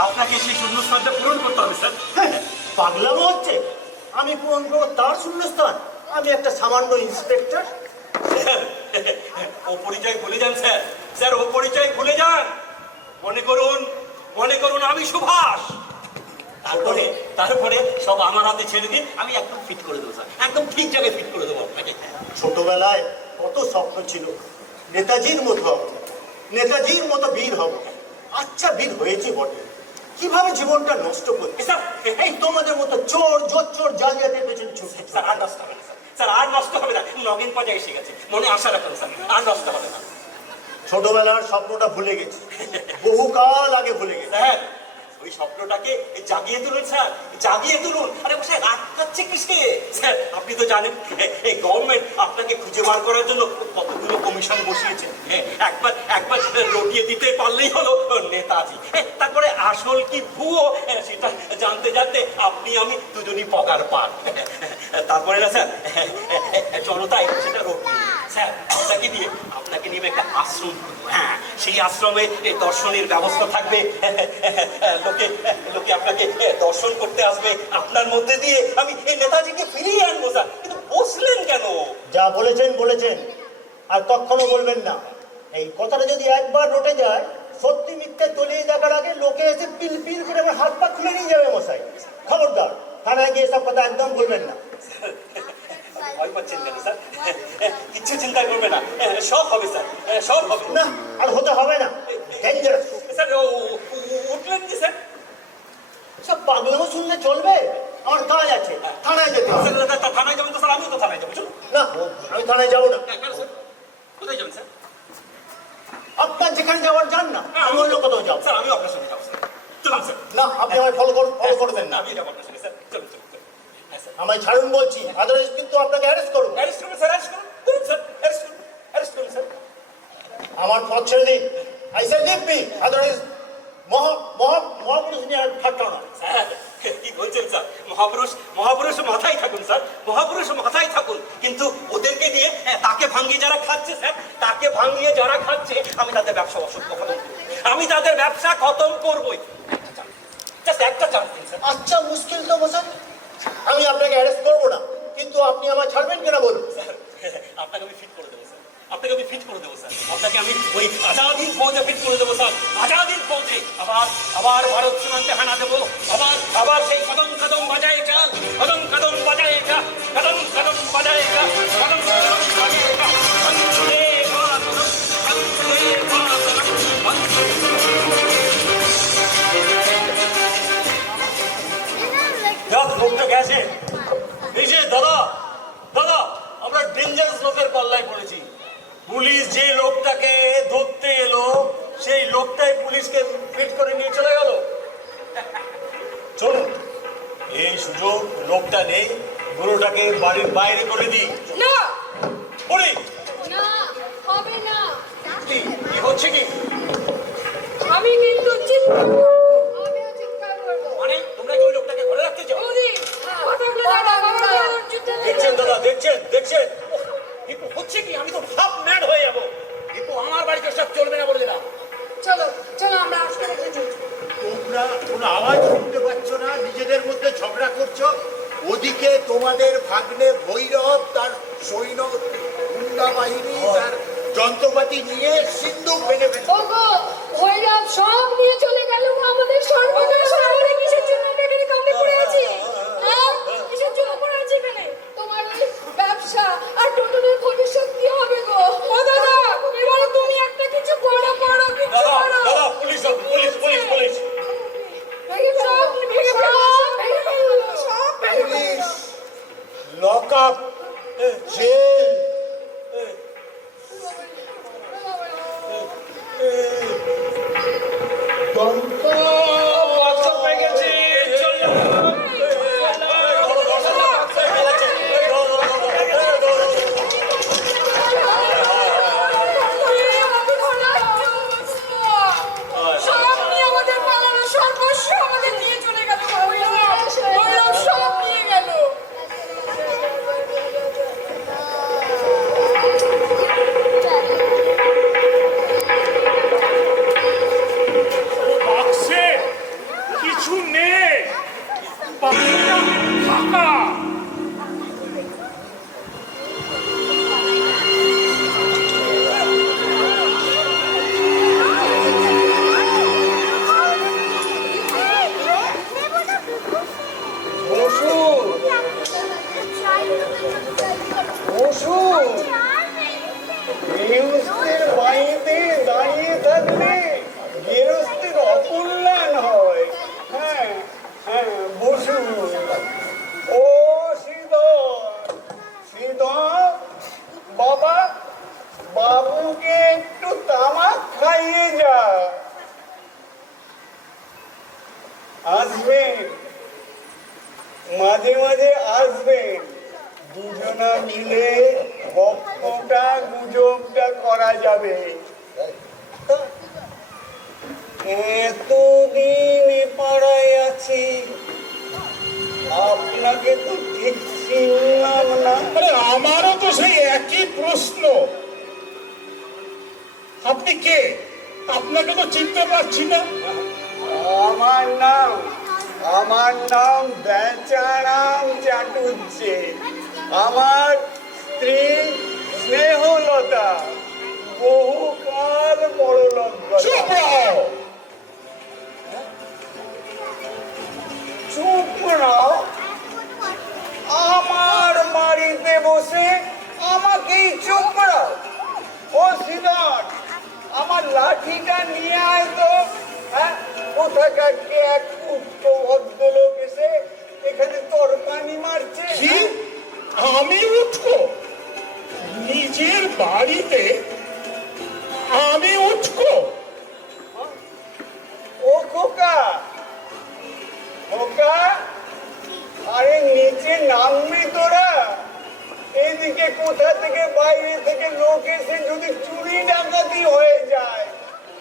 আপনাকে সেই শূন্যস্থানটা পূরণ করতে হবে স্যার। পাগলামো হচ্ছে? আমি পূরণ করবো তার শূন্যস্থান? আমি একটা সামান্য ইন্সপেক্টর। ও পরিচয় ভুলে যান স্যার, ও পরিচয় ভুলে যান। মনে করুন আমি সুভাষ। তারপরে সব আমার হাতে ছেড়ে দিন, আমি একদম ফিট করে দেবো স্যার, একদম ঠিক জায়গায় ফিট করে দেবো আপনাকে। ছোটবেলায় কত স্বপ্ন ছিল নেতাজির মতো হব, নেতাজির মতো বীর হব। আচ্ছা, বীর হয়েছে বটে, কিভাবে জীবনটা নষ্ট করতে? স্যার, এই তোমাদের মতো চোর জালিয়াতের পেছনে ছুটছে। স্যার, আর নষ্ট হবে না স্যার, আর নষ্ট হবে না। নগেন পর্যায়ে এসে গেছে, মনে আশা রাখুন স্যার, আর নষ্ট হবে না। ছোটবেলার স্বপ্নটা ভুলে গেছি, বহুকাল আগে ভুলে গেছি। স্যার, ওই স্বপ্নটাকে জাগিয়ে তুলুন স্যার, জাগিয়ে তুলুন। আরে বসে রাত কাটছে কিসে? স্যার, আপনি তো জানেন এই গভর্নমেন্ট আপনাকে খুঁজে বার করার জন্য কতগুলো কমিশন বসিয়েছে। একবার রটিয়ে দিতে পারলেই হলো নেতাজি। তারপরে আসল কি ভুয়ো সেটা জানতে আপনি আমি দুজনই পগার পান। তারপরে না স্যার, জনতায় সেটা রটিয়ে স্যার, আপনাকে নিয়ে একটা আশ্রম করবো। হ্যাঁ, সেই আশ্রমে দর্শনের ব্যবস্থা থাকবে। লোকে আপনাকে দর্শন করতে আসবে, আপনার মধ্যে দিয়ে আমি এই নেতাজিকে ফিরিয়ে আনবো স্যার। কিন্তু বসলেন কেন? যা বলেছেন, আর কখনো বলবেন না। এই কথাটা যদি একবার রটে যায়, সত্যি মিথ্যে তলিয়ে দেখার আগে লোকে এসে পিল করে আমার হাত পা খুলে নিয়ে যাবে মশাই। খবরদার, থানায় গিয়ে সব কথা একদম বলবেন না। ভয় পাচ্ছেন কেন স্যার? কিচ্ছু চিন্তা করবে না, সব হবে স্যার, সব হবে। না, আর হতে হবে না, ডেঞ্জারাস। স্যার, উঠলেন কি স্যার? সব পাগলামো শুনলে চলবে? আমার কাজ আছে, থানায় যেতে হবে। থানায় যাবেন তো স্যার? আমিও তো থানায় যাবো, চলুন। না, আমি থানায় যাবো না। কেন স্যার? কোথায় যাবেন স্যার? আপনার যেখানে যাওয়ার যান না, আমি অন্য কোথাও যাবো। স্যার আমি আপনার সঙ্গে যাবো স্যার। চলুন স্যার। না, আপনি আমায় ফলো করবেন না। আমি যাবো আপনার সঙ্গে স্যার। চলুন চলুন চলুন। হ্যাঁ স্যার। আমায় ছাড়ুন বলছি, আদারওয়াইজ কিন্তু আপনাকে অ্যারেস্ট করবো। অ্যারেস্ট করুন স্যার, অ্যারেস্ট করুন। করুন স্যার, অ্যারেস্ট করুন। অ্যারেস্ট করুন স্যার। আমার পথ ছেড়ে দিন। I say leave me, otherwise মহাপুরুষ নিয়ে আর ঠাট্টা না। স্যার কি বলছেন স্যার? মহাপুরুষ মাথায় থাকুন স্যার, মহাপুরুষ মাথায় থাকুন, কিন্তু ওদেরকে দিয়ে তাকে ভাঙিয়ে যারা খাচ্ছে স্যার, তাকে ভাঙিয়ে যারা খাচ্ছে, আমি তাদের ব্যবসা অসভ্য খতম করবো। আমি তাদের ব্যবসা খতম করবোই। জাস্ট একটা চান্স দিন স্যার। আচ্ছা, মুশকিল তো বসেন। আমি আপনাকে অ্যারেস্ট করবো না, কিন্তু আপনি আমায় ছাড়বেন কিনা বলুন। স্যার আপনাকে আমি ফিট করে দেবো স্যার, আপনাকে আমি ফিট করে দেবো স্যার, আপনাকে আমি ওই আজাদিন ফৌজে ফিট করে দেবো স্যার, আজাদিন ফৌজে। আবার ভারত সীমান্তে হানা দেবো, আবার সেই কদম কদম বাজায় চাল, কদম কদম বাজায় চা, কদম কদম বাজায় চা, কদম কদম বাজায় চা। বন্দে মাতরম, বন্দে মাতরম, লোকটা গেছে। এই যে দাদা, আমরা ডেঞ্জারাস লোকের পাল্লায় পড়েছি। পুলিশ যে লোকটাকে ধরতে এলো, সেই লোকটাই পুলিশকে ফিট করে নিয়ে চলে গেল। চলুন, এই সুযোগ লোকটা নেই, বুড়োটাকে বাড়ির বাইরে করে দিই। না পড়ি না, হবে না। কি হচ্ছে কি? আমি কিন্তু চিৎকার করবো। আমিও চিৎকার করবো। মানে তোমরা কি ওই লোকটাকে ঘরে রাখতে চাও? বৌদি, কথাগুলো দাদা, আমার গায়ে জুতো দিল। দেখছেন দাদা, দেখছেন? দীপু হচ্ছে কি? আমি তো ভাব ম্যাড হয়ে যাবো। দীপু আমার বাড়িতে সব চলবে না বলে দিলাম। চলো চলো, আমরা আসতে রেখেছি। তোমরা কোনো আওয়াজ শুনতে পাচ্ছ না? নিজেদের মধ্যে ঝগড়া করছো। ওদিকে তোমাদের ভাগ্নে ভৈরব তার সৈন্য গুন্ডা বাহিনী তার যন্ত্রপাতি নিয়ে সিন্ধুক ভেঙে ফেলছে। ওগো, ভৈরব সব নিয়ে চলে গেল গো, আমাদের সর্বনাশ। আমাদের কিসের জন্য আমরা এখানে কামড়ে পড়ে আছি? হ্যাঁ? কিসের জন্য পড়ে আছি এখানে? তোমার ওই ব্যবসা আর টোটনের ভবিষ্যৎ কি হবে গো? ও দাদা, এবারে তুমি একটা কিছু করো, কিছু দাদা, করো। পুলিশ ডাকো, পুলিশ। সব ভেঙে ফেলো, ভেঙে ফেলো, সব ভেঙে ফেলো। Police, lock up, jail. আমাকে ঘোরাচ্ছ, সব নিয়ে আমাদের পালানো সর্বস্ব আমাদের নিয়ে চলে গেল। ভৈরব সব নিয়ে গেল। বাক্সে কিছু নেই, বাক্সটা ফাঁকা। গৃহস্থের বাড়িতে দাঁড়িয়ে থাকলে গৃহস্থের অকল্যাণ হয়। হ্যাঁ হ্যাঁ, বসুন। ও শ্রীধর বাবা, বাবুকে একটু তামাক খাইয়ে যা। আসবেন, মাঝে মাঝে আসবেন, দুজনা মিলে গপ্পটা গুজবটা করা যাবে। এতদিন এ পাড়ায় আছি, আপনাকে তো ঠিক চিনলাম না। আরে আমারও তো সেই একই প্রশ্ন। আপনি কে? আপনাকে তো চিনতে পারছি না। আমার নাম বেচারাম চাটুর্যে। আমার স্ত্রী স্নেহলতা, বহুকাল বড়লোক। চুপ রহো। চুপ রাও? আমার বাড়িতে বসে আমাকেই চুপ রাও? ও শ্রীধর, আমার লাঠিটা নিয়ে আয় তো। হ্যাঁ, কোথাকার কে এক উচ্চ ভদ্রলোক এসে এখানে তরকানি মারছে। কি? আমি উঠবো? নিজের বাড়িতে আমি উঠবো? ও খোকা, খোকা, আরে নিচে নামবি তোরা? এইদিকে কোথা থেকে বাইরে থেকে লোক এসে যদি চুরি ডাকাতি হয়ে যায়,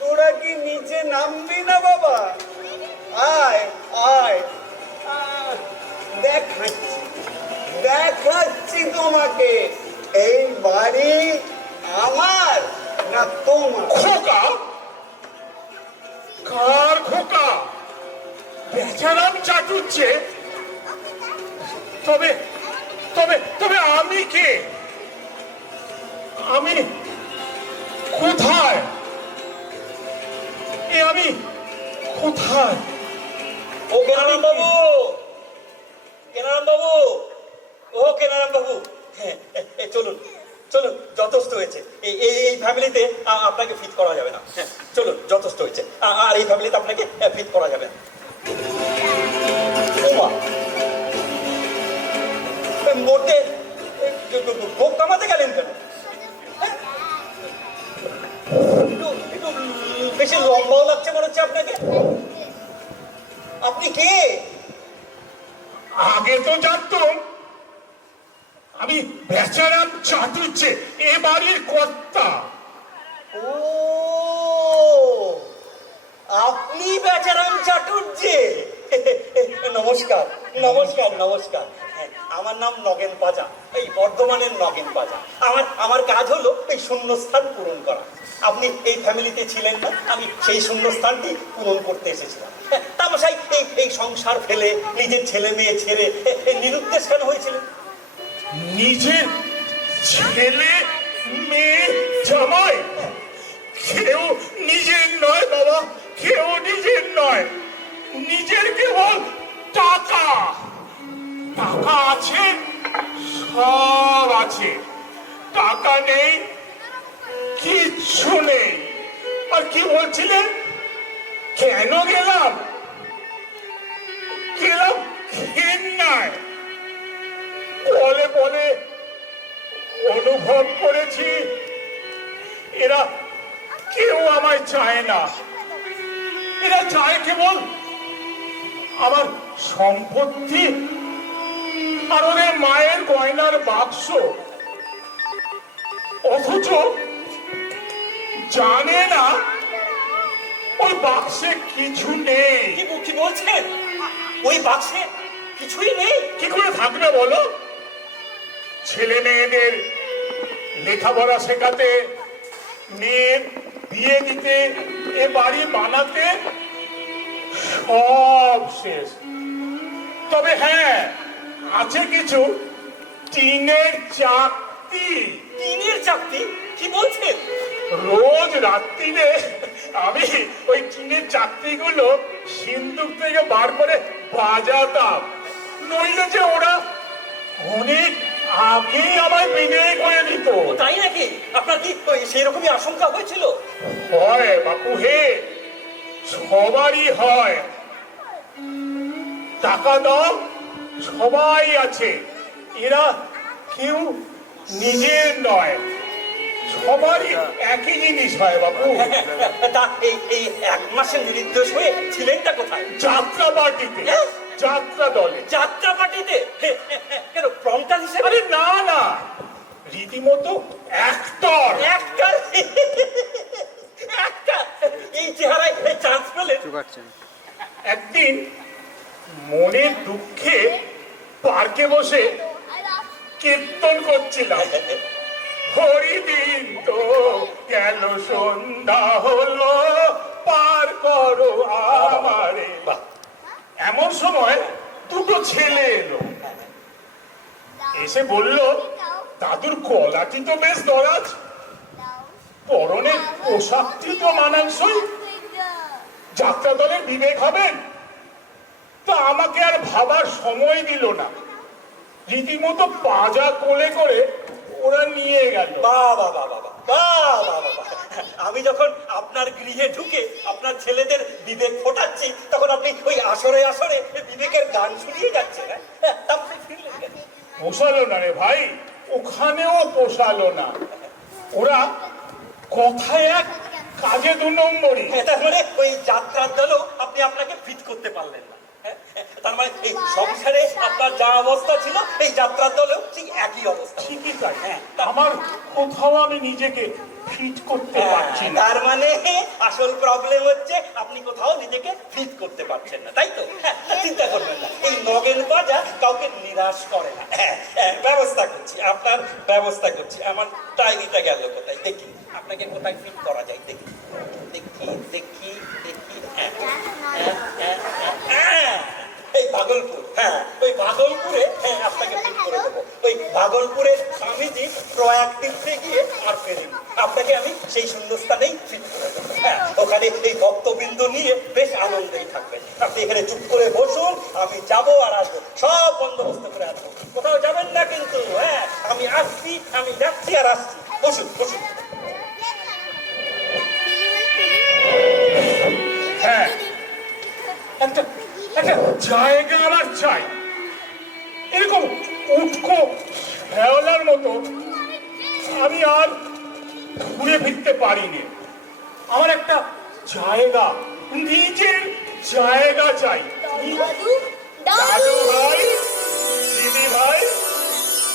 তোরা কি নিচে নামবি না বাবা? আয় আয়, দেখাচ্ছি দেখাচ্ছি তোমাকে এই বাড়ি আমার না তোমার। খোকা, কার খোকা? বেচারাম চাটুচ্ছে। তবে তবে তবে আমি কে? আমি কোথায়? আমি কোথায়? ও কেনারাম বাবু, কেনারাম বাবু, ও কেনারাম বাবু, চলুন চলুন, যথেষ্ট হয়েছে। এই ফ্যামিলিতে আপনাকে ফিট করা যাবে না। চলুন, যথেষ্ট হয়েছে। আর এই ফ্যামিলিতে আপনাকে ফিট করা যাবে না। মরতে ভোগ কামাতে গেলেন কেন? একটু বেশি লম্বাও লাগছে মনে হচ্ছে আপনাকে। আপনি কে? আগে তো জানতাম আমি বেচারাম চাটুচ্ছে, এ বাড়ির কর্তা। ও, আপনি বেচারাম চাটুর্যে। নমস্কার নমস্কার নমস্কার। আমার নাম নগেন পাজা, এই বর্ধমানের নগেন পাজা। আমার কাজ হলো এই শূন্যস্থান পূরণ করা। আপনি এই ফ্যামিলিতে ছিলেন না, আমি সেই শূন্যস্থানটি পূরণ করতে এসেছিলাম। তামাশাই এই সংসার ফেলে নিজের ছেলে মেয়ে ছেড়ে নিরুদ্দেশ কেন হয়েছিল? নিজের ছেলে মেয়ে জামাই কেউ নিজের নয় বাবা, কেউ নিজের নয়। নিজের কেবল টাকা। টাকা আছে, সব আছে। টাকা নেই, কিচ্ছু নেই। আর কি বলছিলেন? কেন গেলাম? গেলাম ঘেন্নায়। বলে বলে অনুভব করেছি এরা কেউ আমায় চায় না। এরা চায় কেবল আমার সম্পত্তি আর ওদের মায়ের গয়নার বাক্স। অথচ জানে না ওই বাক্সে কিছু নেই। কি বলছেন? ওই বাক্সে কিছুই নেই? কি করে থাকবে বলো? ছেলে মেয়েদের লেখাপড়া শেখাতে, মেয়ের বিয়ে দিতে, এ বাড়ি বানাতে সব শেষ। তবে হ্যাঁ, আছে কিছু টিনের চাকতি। টিনের চাকতি? কি বলছেন? রোজ রাত্রিরে আমি ওই টিনের চাকতিগুলো সিন্দুক থেকে বার করে বাজাতাম। নইলে যে ওরা অনেক আগেই আমায় বিদায় করে দিত। তাই নাকি? আপনার কি সেই রকমই আশঙ্কা হয়েছিল? হয় বাপু হে, সবারই হয়। টাকা দাও, সবাই আছে। এরা কেউ নিজের নয়। সবারই একই জিনিস হয় বাপু। তা এই এক মাসের নিরুদ্দেশ হয়ে ছিলেনটা কোথায়? যাত্রা পার্টিতে, যাত্রা দলে। যাত্রা পার্টিতে? কেন, প্রমটার হিসেবে? আরে না না, রীতিমতো অ্যাক্টর। একটার একটা এই চেহারায় চান্স পেলেন? একদিন মনের দুঃখে পার্কে বসে কীর্তন করছিলাম। হরিদিন তো গেল, সন্ধ্যা হলো, পার করো আমারে। এমন সময় দুটো ছেলে এলো, এসে বলল, দাদুর গলাটি তো বেশ দরাজ, পরনের পোশাকটি তো মানানসই, যাত্রা দলের বিবেক হবেন। তা আমাকে আর ভাবার সময় দিল না, রীতিমতো পাজা কোলে করে ওরা নিয়ে গেল। বাবা বাবা বাবা, আমি যখন আপনার গৃহে ঢুকে আপনার ছেলেদের বিবেক ফোটাচ্ছি, তখন আপনি ওই আসরে আসরে বিবেকের গান শুনিয়ে যাচ্ছেন। পোষালো না রে ভাই, ওখানেও পোষালো না। ওরা কথায় এক কাজে 2 নম্বরই। তার মানে ওই যাত্রার দলও আপনি আপনাকে ফিট করতে পারলেন না। তার মানে এই সংসারে আপনার যা অবস্থা ছিল এই যাত্রার দলেও ঠিক একই অবস্থা। ঠিকই তাই। আমার কোথাও আমি নিজেকে ফিট করতে পারছি না। তার মানে আসল প্রবলেম হচ্ছে আপনি কোথাও নিজেকে ফিট করতে পারছেন না, তাই তো? চিন্তা করবেন না, এই নগেন বাজা কাউকে নিরাশ করে না। ব্যবস্থা করছি, আপনার ব্যবস্থা করছি। আমার ডায়েরিটা গেল কোথায়, দেখি আপনাকে কোথায় ফিট করা যায়। দেখি দেখি দেখি দেখি এই ভাগলপুর, ওই ভাগলপুরে আপনাকে ফিট করে দেবো। ওই ভাগলপুরের স্বামীজি প্রয়াক্টিভে গিয়ে আর ফেরেন, আপনাকে আমি সেই শূন্যস্থানেই ফিট করে দেবো। ওখানে এই ভক্তবৃন্দ নিয়ে বেশ আনন্দেই থাকবেন। আপনি এখানে চুপ করে বসুন, আমি যাবো আর আসবো, সব বন্দোবস্ত করে আসবো। কোথাও যাবেন না কিন্তু। আমি আসছি, আমি যাচ্ছি আর আসছি। বসুন বসুন। হ্যাঁ, একটা একটা জায়গা আমার চাই। এরকম উটকো হেওলার মতো আমি আর ঘুরে ফিরতে পারিনি। আমার একটা জায়গা, নিজের জায়গা চাই। দাদু দাদু ভাই, দিদি ভাই,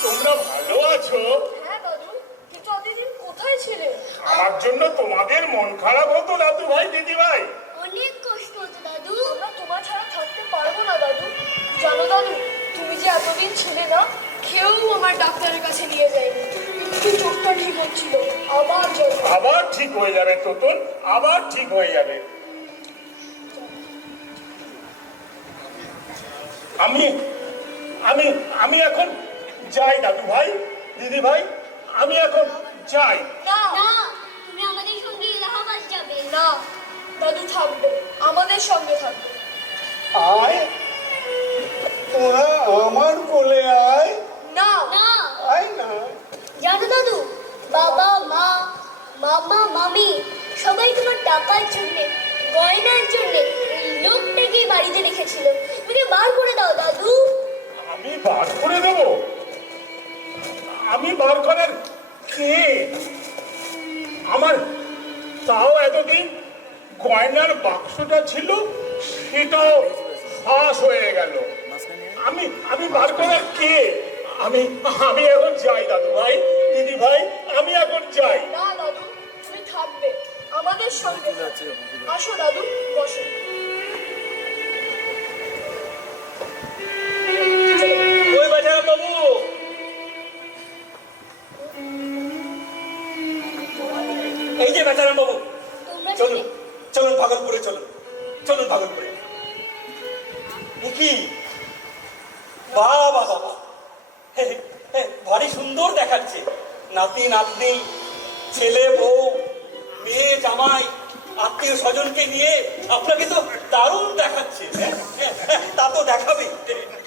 তোমরা ভালো আছো? হ্যাঁ দাদু, কিন্তু এতদিন কোথায় ছিলে? আমার জন্য তোমাদের মন খারাপ হতো দাদু ভাই, দিদি ভাই? অনেক কষ্ট হতো দাদু। আমরা তোমার ছাড়া থাকতে পারবো না দাদু। জানো দাদু, তুমি যে এতদিন ছিলে না, কেউ আমার ডাক্তারের কাছে নিয়ে যায়নি। একটু চোখটা ঠিক হচ্ছিল, আবার জ্বর। আবার ঠিক হয়ে যাবে তোতন, আবার ঠিক হয়ে যাবে। আমি আমি আমি এখন যাই দাদু ভাই, দিদি ভাই, আমি এখন যাই। না, তুমি আমাদের সঙ্গে এলাহাবাদ যাবে না। দাদু থাকবে, আমাদের সঙ্গে থাকবে। আয়, তোরা আমার কোলে আয়। না, আয় না। জানো দাদু, বাবা, মা, মামা, মামি সবাই তোমার টাকার জন্যে, গয়নার জন্যে এই লোকটাকে বাড়িতে রেখেছিল। তুমি বার করে দাও দাদু। আমি বার করে দেব? আমি বার করার কে? আমার তাও এতদিন গয়নার বাক্সটা ছিল, সেটাও ফাঁস হয়ে গেল। আমি বার করার কে? আমি আমি এখন যাই দাদু ভাই, দিদি ভাই, আমি এখন যাই। না দাদু, তুমি থাকবে, আমাদের সঙ্গে থাকবে। আসো দাদু, বসো। ওই বেচারা বাবু, এই যে বেচারা বাবু, তোমরা চলুন চলুন ভাগলপুরে, চলুন চলুন ভাগলপুরে। কি বাবা বাবা, ভারী সুন্দর দেখাচ্ছে। নাতি নাতনি, ছেলে বউ, মেয়ে জামাই, আত্মীয় স্বজনকে নিয়ে আপনাকে তো দারুণ দেখাচ্ছে। তা তো দেখাবে।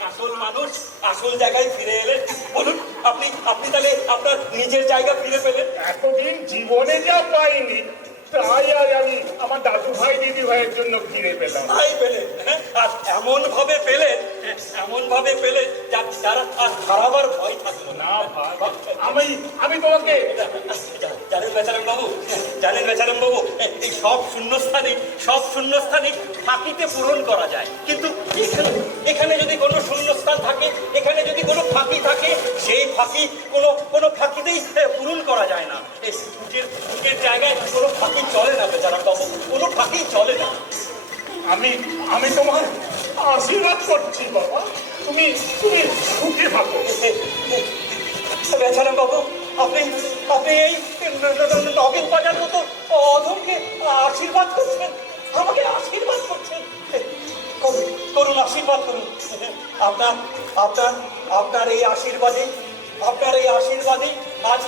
আসল মানুষ আসল জায়গায় ফিরে এলেন। বলুন, আপনি আপনি তাহলে আপনার নিজের জায়গা ফিরে পেলেন? এতদিন জীবনে যা পাইনি, তাই আর আমি আমার দাদু ভাই, দিদি ভাইয়ের জন্য ফিরে পেলাম। তাই পেলেন, আর এমন ভাবে পেলেন, এমন ভাবে পেলেন যারা আর হারাবার ভয় থাকলো না। আমি আমি তোমাকে জানেন বেচারাম বাবু, জানেন বেচারাম বাবু, এই সব শূন্যস্থানে ফাঁকিতে পূরণ করা যায়, কিন্তু এখানে যদি কোনো শূন্যস্থান থাকে, এখানে যদি কোনো ফাঁকি থাকে, সেই ফাঁকি কোনো ফাঁকিতেই পূরণ করা যায় না। এই বুকের জায়গায় কোনো ফাঁকি চলে না বেচারাম বাবু, কোনো ফাঁকি চলে না। আমি তোমার আশীর্বাদ করছি বাবা, তুমি তুমি সুখে থাকো। বেচারাম বাবু, আপনি আপনি এই নগেন বাজার মতো অধমকে আশীর্বাদ করছেন, আমাকে আশীর্বাদ করছেন। করুন, আশীর্বাদ করুন। আপনার আপনার আপনার এই আশীর্বাদে, আপনার এই আশীর্বাদে আজ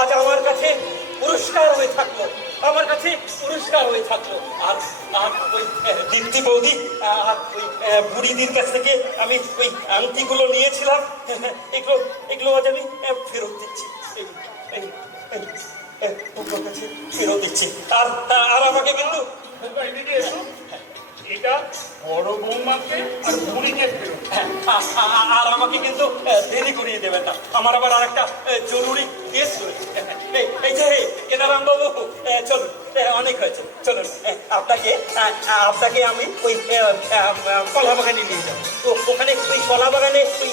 আজ আমার কাছে পুরস্কার হয়ে থাকলো, আমার কাছে পুরস্কার হয়ে থাকলো। আর আর ওই দীপ্তি বৌদি আর ওই বুড়িদির কাছ থেকে আমি ওই আংটিগুলো নিয়েছিলাম, এগুলো আজ আমি ফেরত দিচ্ছি, ফেরত দিচ্ছি। আর আর আমাকে কিন্তু এদিকে এসো, এটা বড় বৌমাকে আর বুড়িকে ফেরত। হ্যাঁ, আর আমাকে কিন্তু দেরি করিয়ে দেবেন না, আমার আবার আর একটা জরুরি কেস রয়েছে। এই যে কেনারাম বাবু, চলুন, অনেক হয়েছে, চলুন। আপনাকে আমি ওই কলা বাগানে নিয়ে যাবো। তো ওখানে ওই কলা বাগানে ওই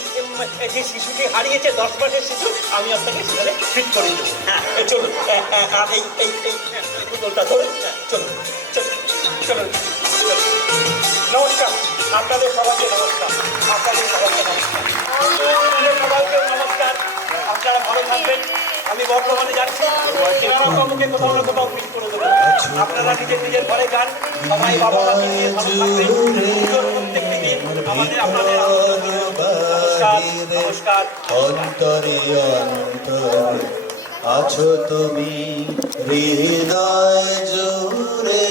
যে শিশুটি হারিয়েছে, 10 মাসের শিশু, আমি আপনাকে সেখানে ফিট করে দেবো। হ্যাঁ, চলুন। আর এই পুতুলটা ধরুন। চলুন চলুন চলুন। নমস্কার, আপনাদের সবাইকে নমস্কার, আপনাদের সবাইকে নমস্কার, সবাইকে নমস্কার। আপনারা ভালো থাকবেন। আমি বর্তমানে যাচ্ছি, কেনারামবাবুকে কোথাও না কোথাও মিস করে দেবো। আপনারা নিজের ঘরে যান, সবাই বাবা মাকে নিয়ে ভালো থাকবেন। পুজোর প্রত্যেকটি দিন আমাদের আপনাদের নমস্কার নমস্কার। অন্তরে অন্তরে আছো তুমি হৃদয় জুড়ে,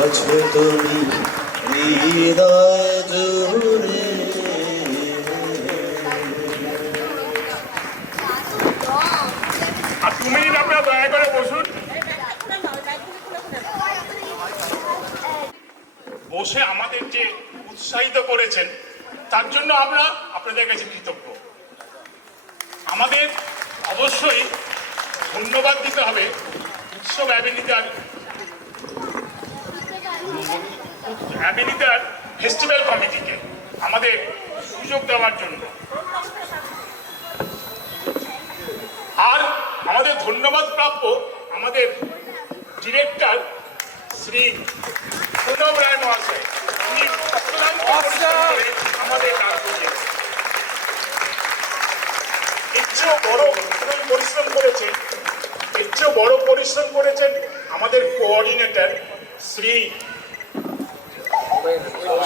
আছো তুমি হৃদয় জুড়ে। আর তুমি আপনারা দয়া করে বসুন। বসে আমাদের যে উৎসাহিত করেছেন তার জন্য আমরা আপনাদের কাছে কৃতজ্ঞ। আমাদের অবশ্যই ধন্যবাদ দিতে হবে উৎসব অ্যাবিনিতার ফেস্টিভ্যাল কমিটিকে আমাদের সুযোগ দেওয়ার জন্য। আর আমাদের ধন্যবাদ প্রাপ্য আমাদের ডিরেক্টর শ্রী প্রণব রায় মহাশয়, উনি আমাদের কাজ করছেন। এর চেয়েও বড় পরিশ্রম করেছেন, এর চেয়েও বড় পরিশ্রম করেছেন আমাদের কোঅর্ডিনেটর শ্রী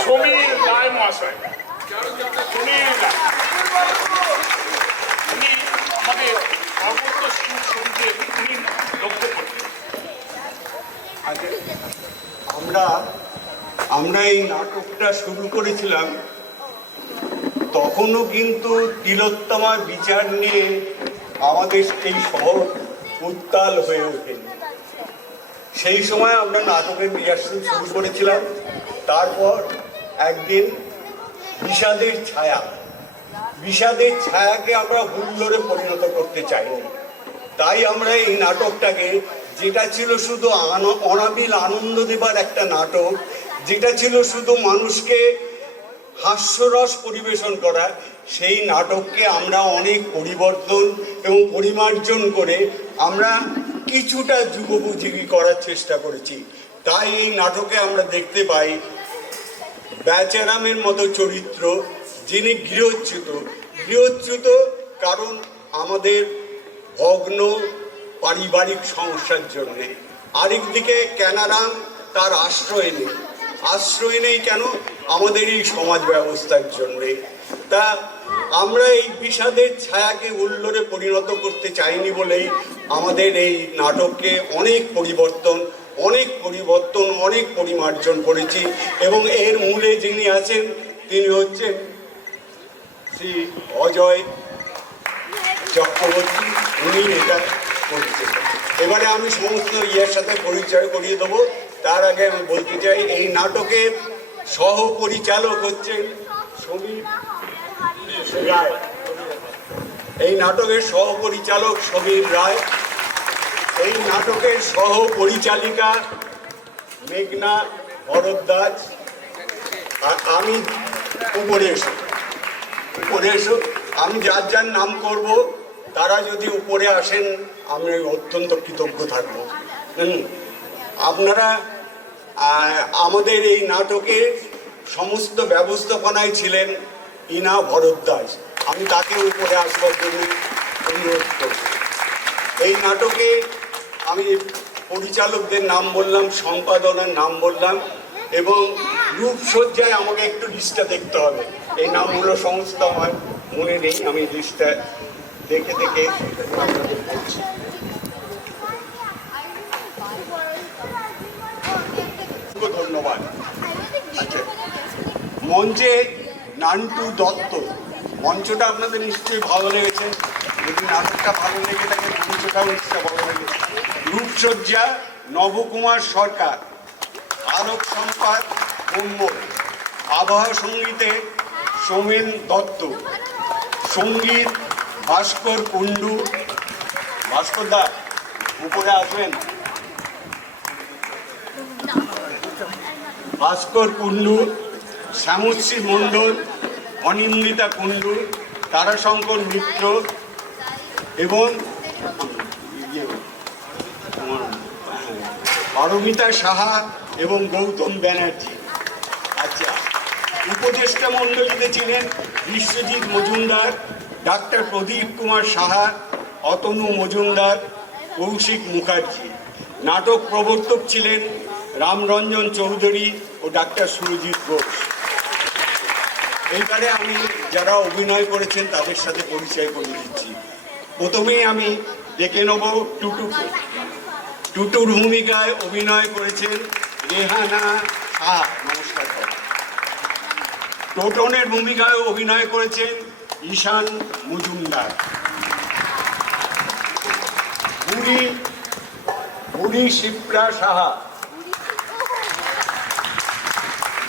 সমীর রায় মহাশয়। সমীর রায়, উনি আমাদের সর্বত্র শুনতে উনি লক্ষ্য করতেন। আমরা এই নাটকটা শুরু করেছিলাম, তখনও কিন্তু তিলোত্তমার বিচার নিয়ে আমাদের এই শহর উত্তাল হয়ে ওঠেনি। সেই সময় আমরা নাটকের রিহার্সাল শুরু করেছিলাম। তারপর একদিন বিষাদের ছায়াকে আমরা হুল্লোড়ে পরিণত করতে চাইনি। তাই আমরা এই নাটকটাকে, যেটা ছিল শুধু অনাবিল আনন্দ দেবার একটা নাটক, যেটা ছিল শুধু মানুষকে হাস্যরস পরিবেশন করা, সেই নাটককে আমরা অনেক পরিবর্তন এবং পরিমার্জন করে আমরা কিছুটা যুগোপযোগী করার চেষ্টা করেছি। তাই এই নাটকে আমরা দেখতে পাই বেচারামের মতো চরিত্র, যিনি গৃহচ্যুত কারণ আমাদের ভগ্ন পারিবারিক সমস্যার জন্যে। আরেকদিকে কেনারাম, তার আশ্রয় নেই কেন? আমাদের এই সমাজ ব্যবস্থার জন্যে। তা আমরা এই বিষাদের ছায়াকে হুল্লোড়ে পরিণত করতে চাইনি বলেই আমাদের এই নাটককে অনেক পরিবর্তন, অনেক পরিমার্জন করেছি। এবং এর মূলে যিনি আছেন তিনি হচ্ছেন শ্রী অজয় চক্রবর্তী, উনি এটা করেছেন। এবারে আমি সমস্ত ইয়ের সাথে পরিচয় করিয়ে দেবো। তার আগে আমি বলতে চাই, এই নাটকের সহপরিচালক হচ্ছেন সমীর রায়। এই নাটকের সহপরিচালক সমীর রায়। এই নাটকের সহপরিচালিকা মেঘনা ভরদ্বাজ। আর আমি উপরে এসো, আমি যার নাম করব তারা যদি উপরে আসেন আমি অত্যন্ত কৃতজ্ঞ থাকবো। আপনারা আমাদের এই নাটকে সমস্ত ব্যবস্থাপনায় ছিলেন ইনা ভরদ্বাজ। আমি তাকে উপরে আসবার জন্য অনুরোধ করব। এই নাটকে আমি পরিচালকদের নাম বললাম, সম্পাদনার নাম বললাম, এবং রূপসজ্জায় আমাকে একটু লিস্টটা দেখতে হবে। এই নামগুলো সমস্ত আমার মনে নেই, আমি লিস্টটা দেখে আপনাদের বলছি। ধন্যবাদ। আচ্ছা, মঞ্চে নান্টু দত্ত, মঞ্চটা আপনাদের নিশ্চয়ই ভালো লেগেছে, যদি নাটকটা ভালো লেগে থাকে মঞ্চটাও নিশ্চয়ই ভালো লেগেছে। রূপসজ্জা নবকুমার সরকার, আলোক সম্পাদ ব্রহ্মল, আবহাওয়া সঙ্গীতে সোমেন দত্ত, সঙ্গীত ভাস্কর কুণ্ডু। ভাস্কর দা উপরে আসবেন। ভাস্কর কুণ্ডু, শ্যামশ্রী মণ্ডল, অনিন্দিতা কুণ্ডু, তারাশঙ্কর মিত্র এবং পারমিতা সাহা এবং গৌতম ব্যানার্জি। আচ্ছা, উপদেষ্টা মণ্ডলীতে ছিলেন বিশ্বজিৎ মজুমদার, ডাক্তার প্রদীপ কুমার সাহা, অতনু মজুমদার, কৌশিক মুখার্জি। নাটক প্রবর্তক ছিলেন রামরঞ্জন চৌধুরী ও ডাক্তার সুরজিৎ ঘোষ। এইবারে আমি যারা অভিনয় করেছেন তাদের সাথে পরিচয় করে দিচ্ছি। প্রথমেই আমি ডেকে নেব টুটুকে। টুটুর ভূমিকায় অভিনয় করেছেন রেহানা শাহ, নমস্কার। টোটনের ভূমিকায় অভিনয় করেছেন ঈশান মজুমদার। বুড়ি শিপ্রা সাহা,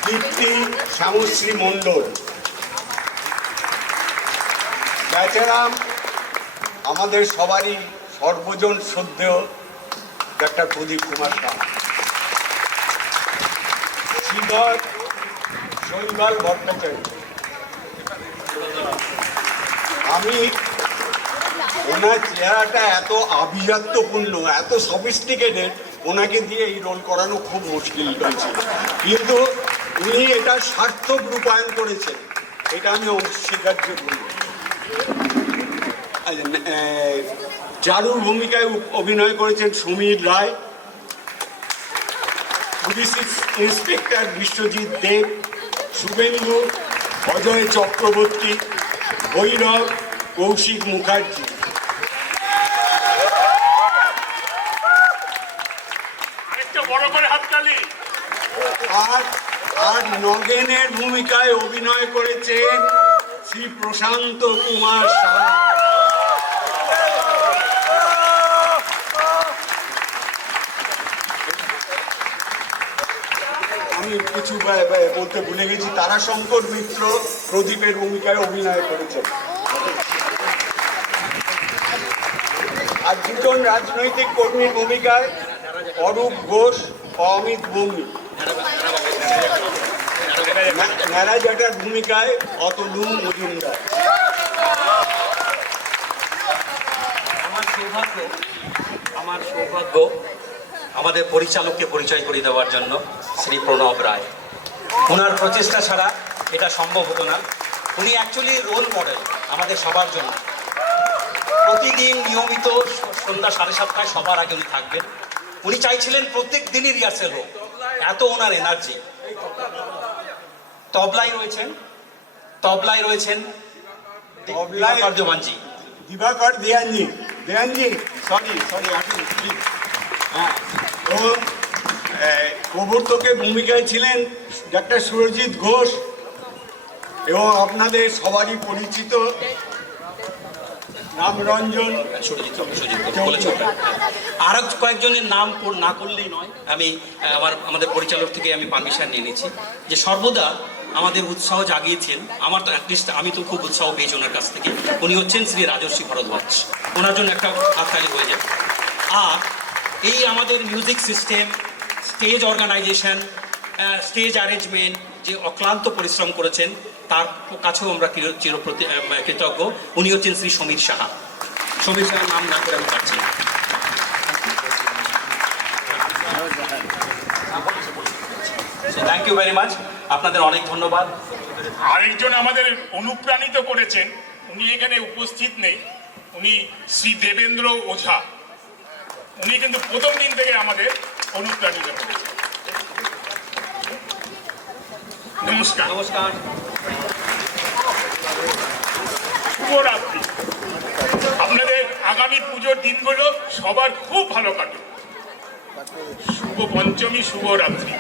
দীপ্তি শ্যামশ্রী মণ্ডল। বেচারাম আমাদের সবারই সর্বজন শ্রদ্ধেয় ডাক্তার প্রদীপ কুমার সাহা। শ্রীধর শৈবাল ভট্টাচার্য। আমি ওনার চেহারাটা এত আভিজাত্যপূর্ণ, এত সফিস্টিকেটেড, ওনাকে দিয়ে এই রোল করানো খুব মুশকিল হয়েছে, কিন্তু উনি এটা সার্থক রূপায়ণ করেছেন, এটা আমি অস্বীকার্য করি। চারুর ভূমিকায় অভিনয় করেছেন সমীর রায়। পুলিশ ইন্সপেক্টর বিশ্বজিৎ দেব, শুভেন্দু অজয় চক্রবর্তী, ভৈরব কৌশিক মুখার্জি। আর নগেনের ভূমিকায় অভিনয় করেছেন শ্রী প্রশান্ত কুমার সাহা। আমি কিছু বলতে ভুলে গেছি, তারাশঙ্কর মিত্র প্রদীপের ভূমিকায় অভিনয় করেছেন। আর দুজন রাজনৈতিক কর্মীর ভূমিকায় অরূপ ঘোষ ও অমিত ভৌমিক। ন্যাড়াজাটার ভূমিকায় অতনু মজুমদার। আমার সৌভাগ্য আমাদের পরিচালককে পরিচয় করে দেওয়ার জন্য, শ্রী প্রণব রায়। ওনার প্রচেষ্টা ছাড়া এটা সম্ভব হতো না। উনি অ্যাকচুয়ালি রোল মডেল আমাদের সবার জন্য। প্রতিদিন নিয়মিত সন্ধ্যা 7:30 সবার আগে উনি থাকবেন। উনি চাইছিলেন প্রত্যেক দিনই রিহার্সেল হোক, এত ওনার এনার্জি। তবলায় রয়েছেন দিবাকর দেওয়ানজি। দিবাকর দেওয়ানজি, সরি আসুন। হ্যাঁ, এবং প্রবর্তকের ভূমিকায় ছিলেন ডাক্তার সুরজিৎ ঘোষ এবং আপনাদের সবারই পরিচিত রামরঞ্জন। আরো কয়েকজনের নাম না করলেই নয়, আমি আমাদের পরিচালক থেকে আমি পারমিশন নিয়ে নিচ্ছি যে সর্বদা আমাদের উৎসাহ জাগিয়েছেন। আমার তো অ্যাটলিস্ট আমি তো খুব উৎসাহ পেয়েছি ওনার কাছ থেকে। উনি হচ্ছেন শ্রী রাজর্ষি ভরদ্বাজ। ওনার জন্য একটা হাততালি হয়ে যায়। আর এই আমাদের music system, stage organisation, stage arrangement যে অক্লান্ত পরিশ্রম করেছেন, তার কাছেও আমরা কৃতজ্ঞ। উনি হচ্ছেন শ্রী সমীর সাহা। সমীর সাহার নাম না করে আমি পাচ্ছি। থ্যাংক ইউ ভেরি মাচ, আপনাদের অনেক ধন্যবাদ। আরেকজন আমাদের অনুপ্রাণিত করেছেন, উনি এখানে উপস্থিত নেই, উনি শ্রী দেবেন্দ্র ওঝা। উনি কিন্তু প্রথম দিন থেকে আমাদের অনুপ্রাণিত করেছেন। নমস্কার। শুভরাত্রি। আপনাদের আগামী পুজোর দিনগুলো সবার খুব ভালো কাটুক। শুভ পঞ্চমী, শুভরাত্রি।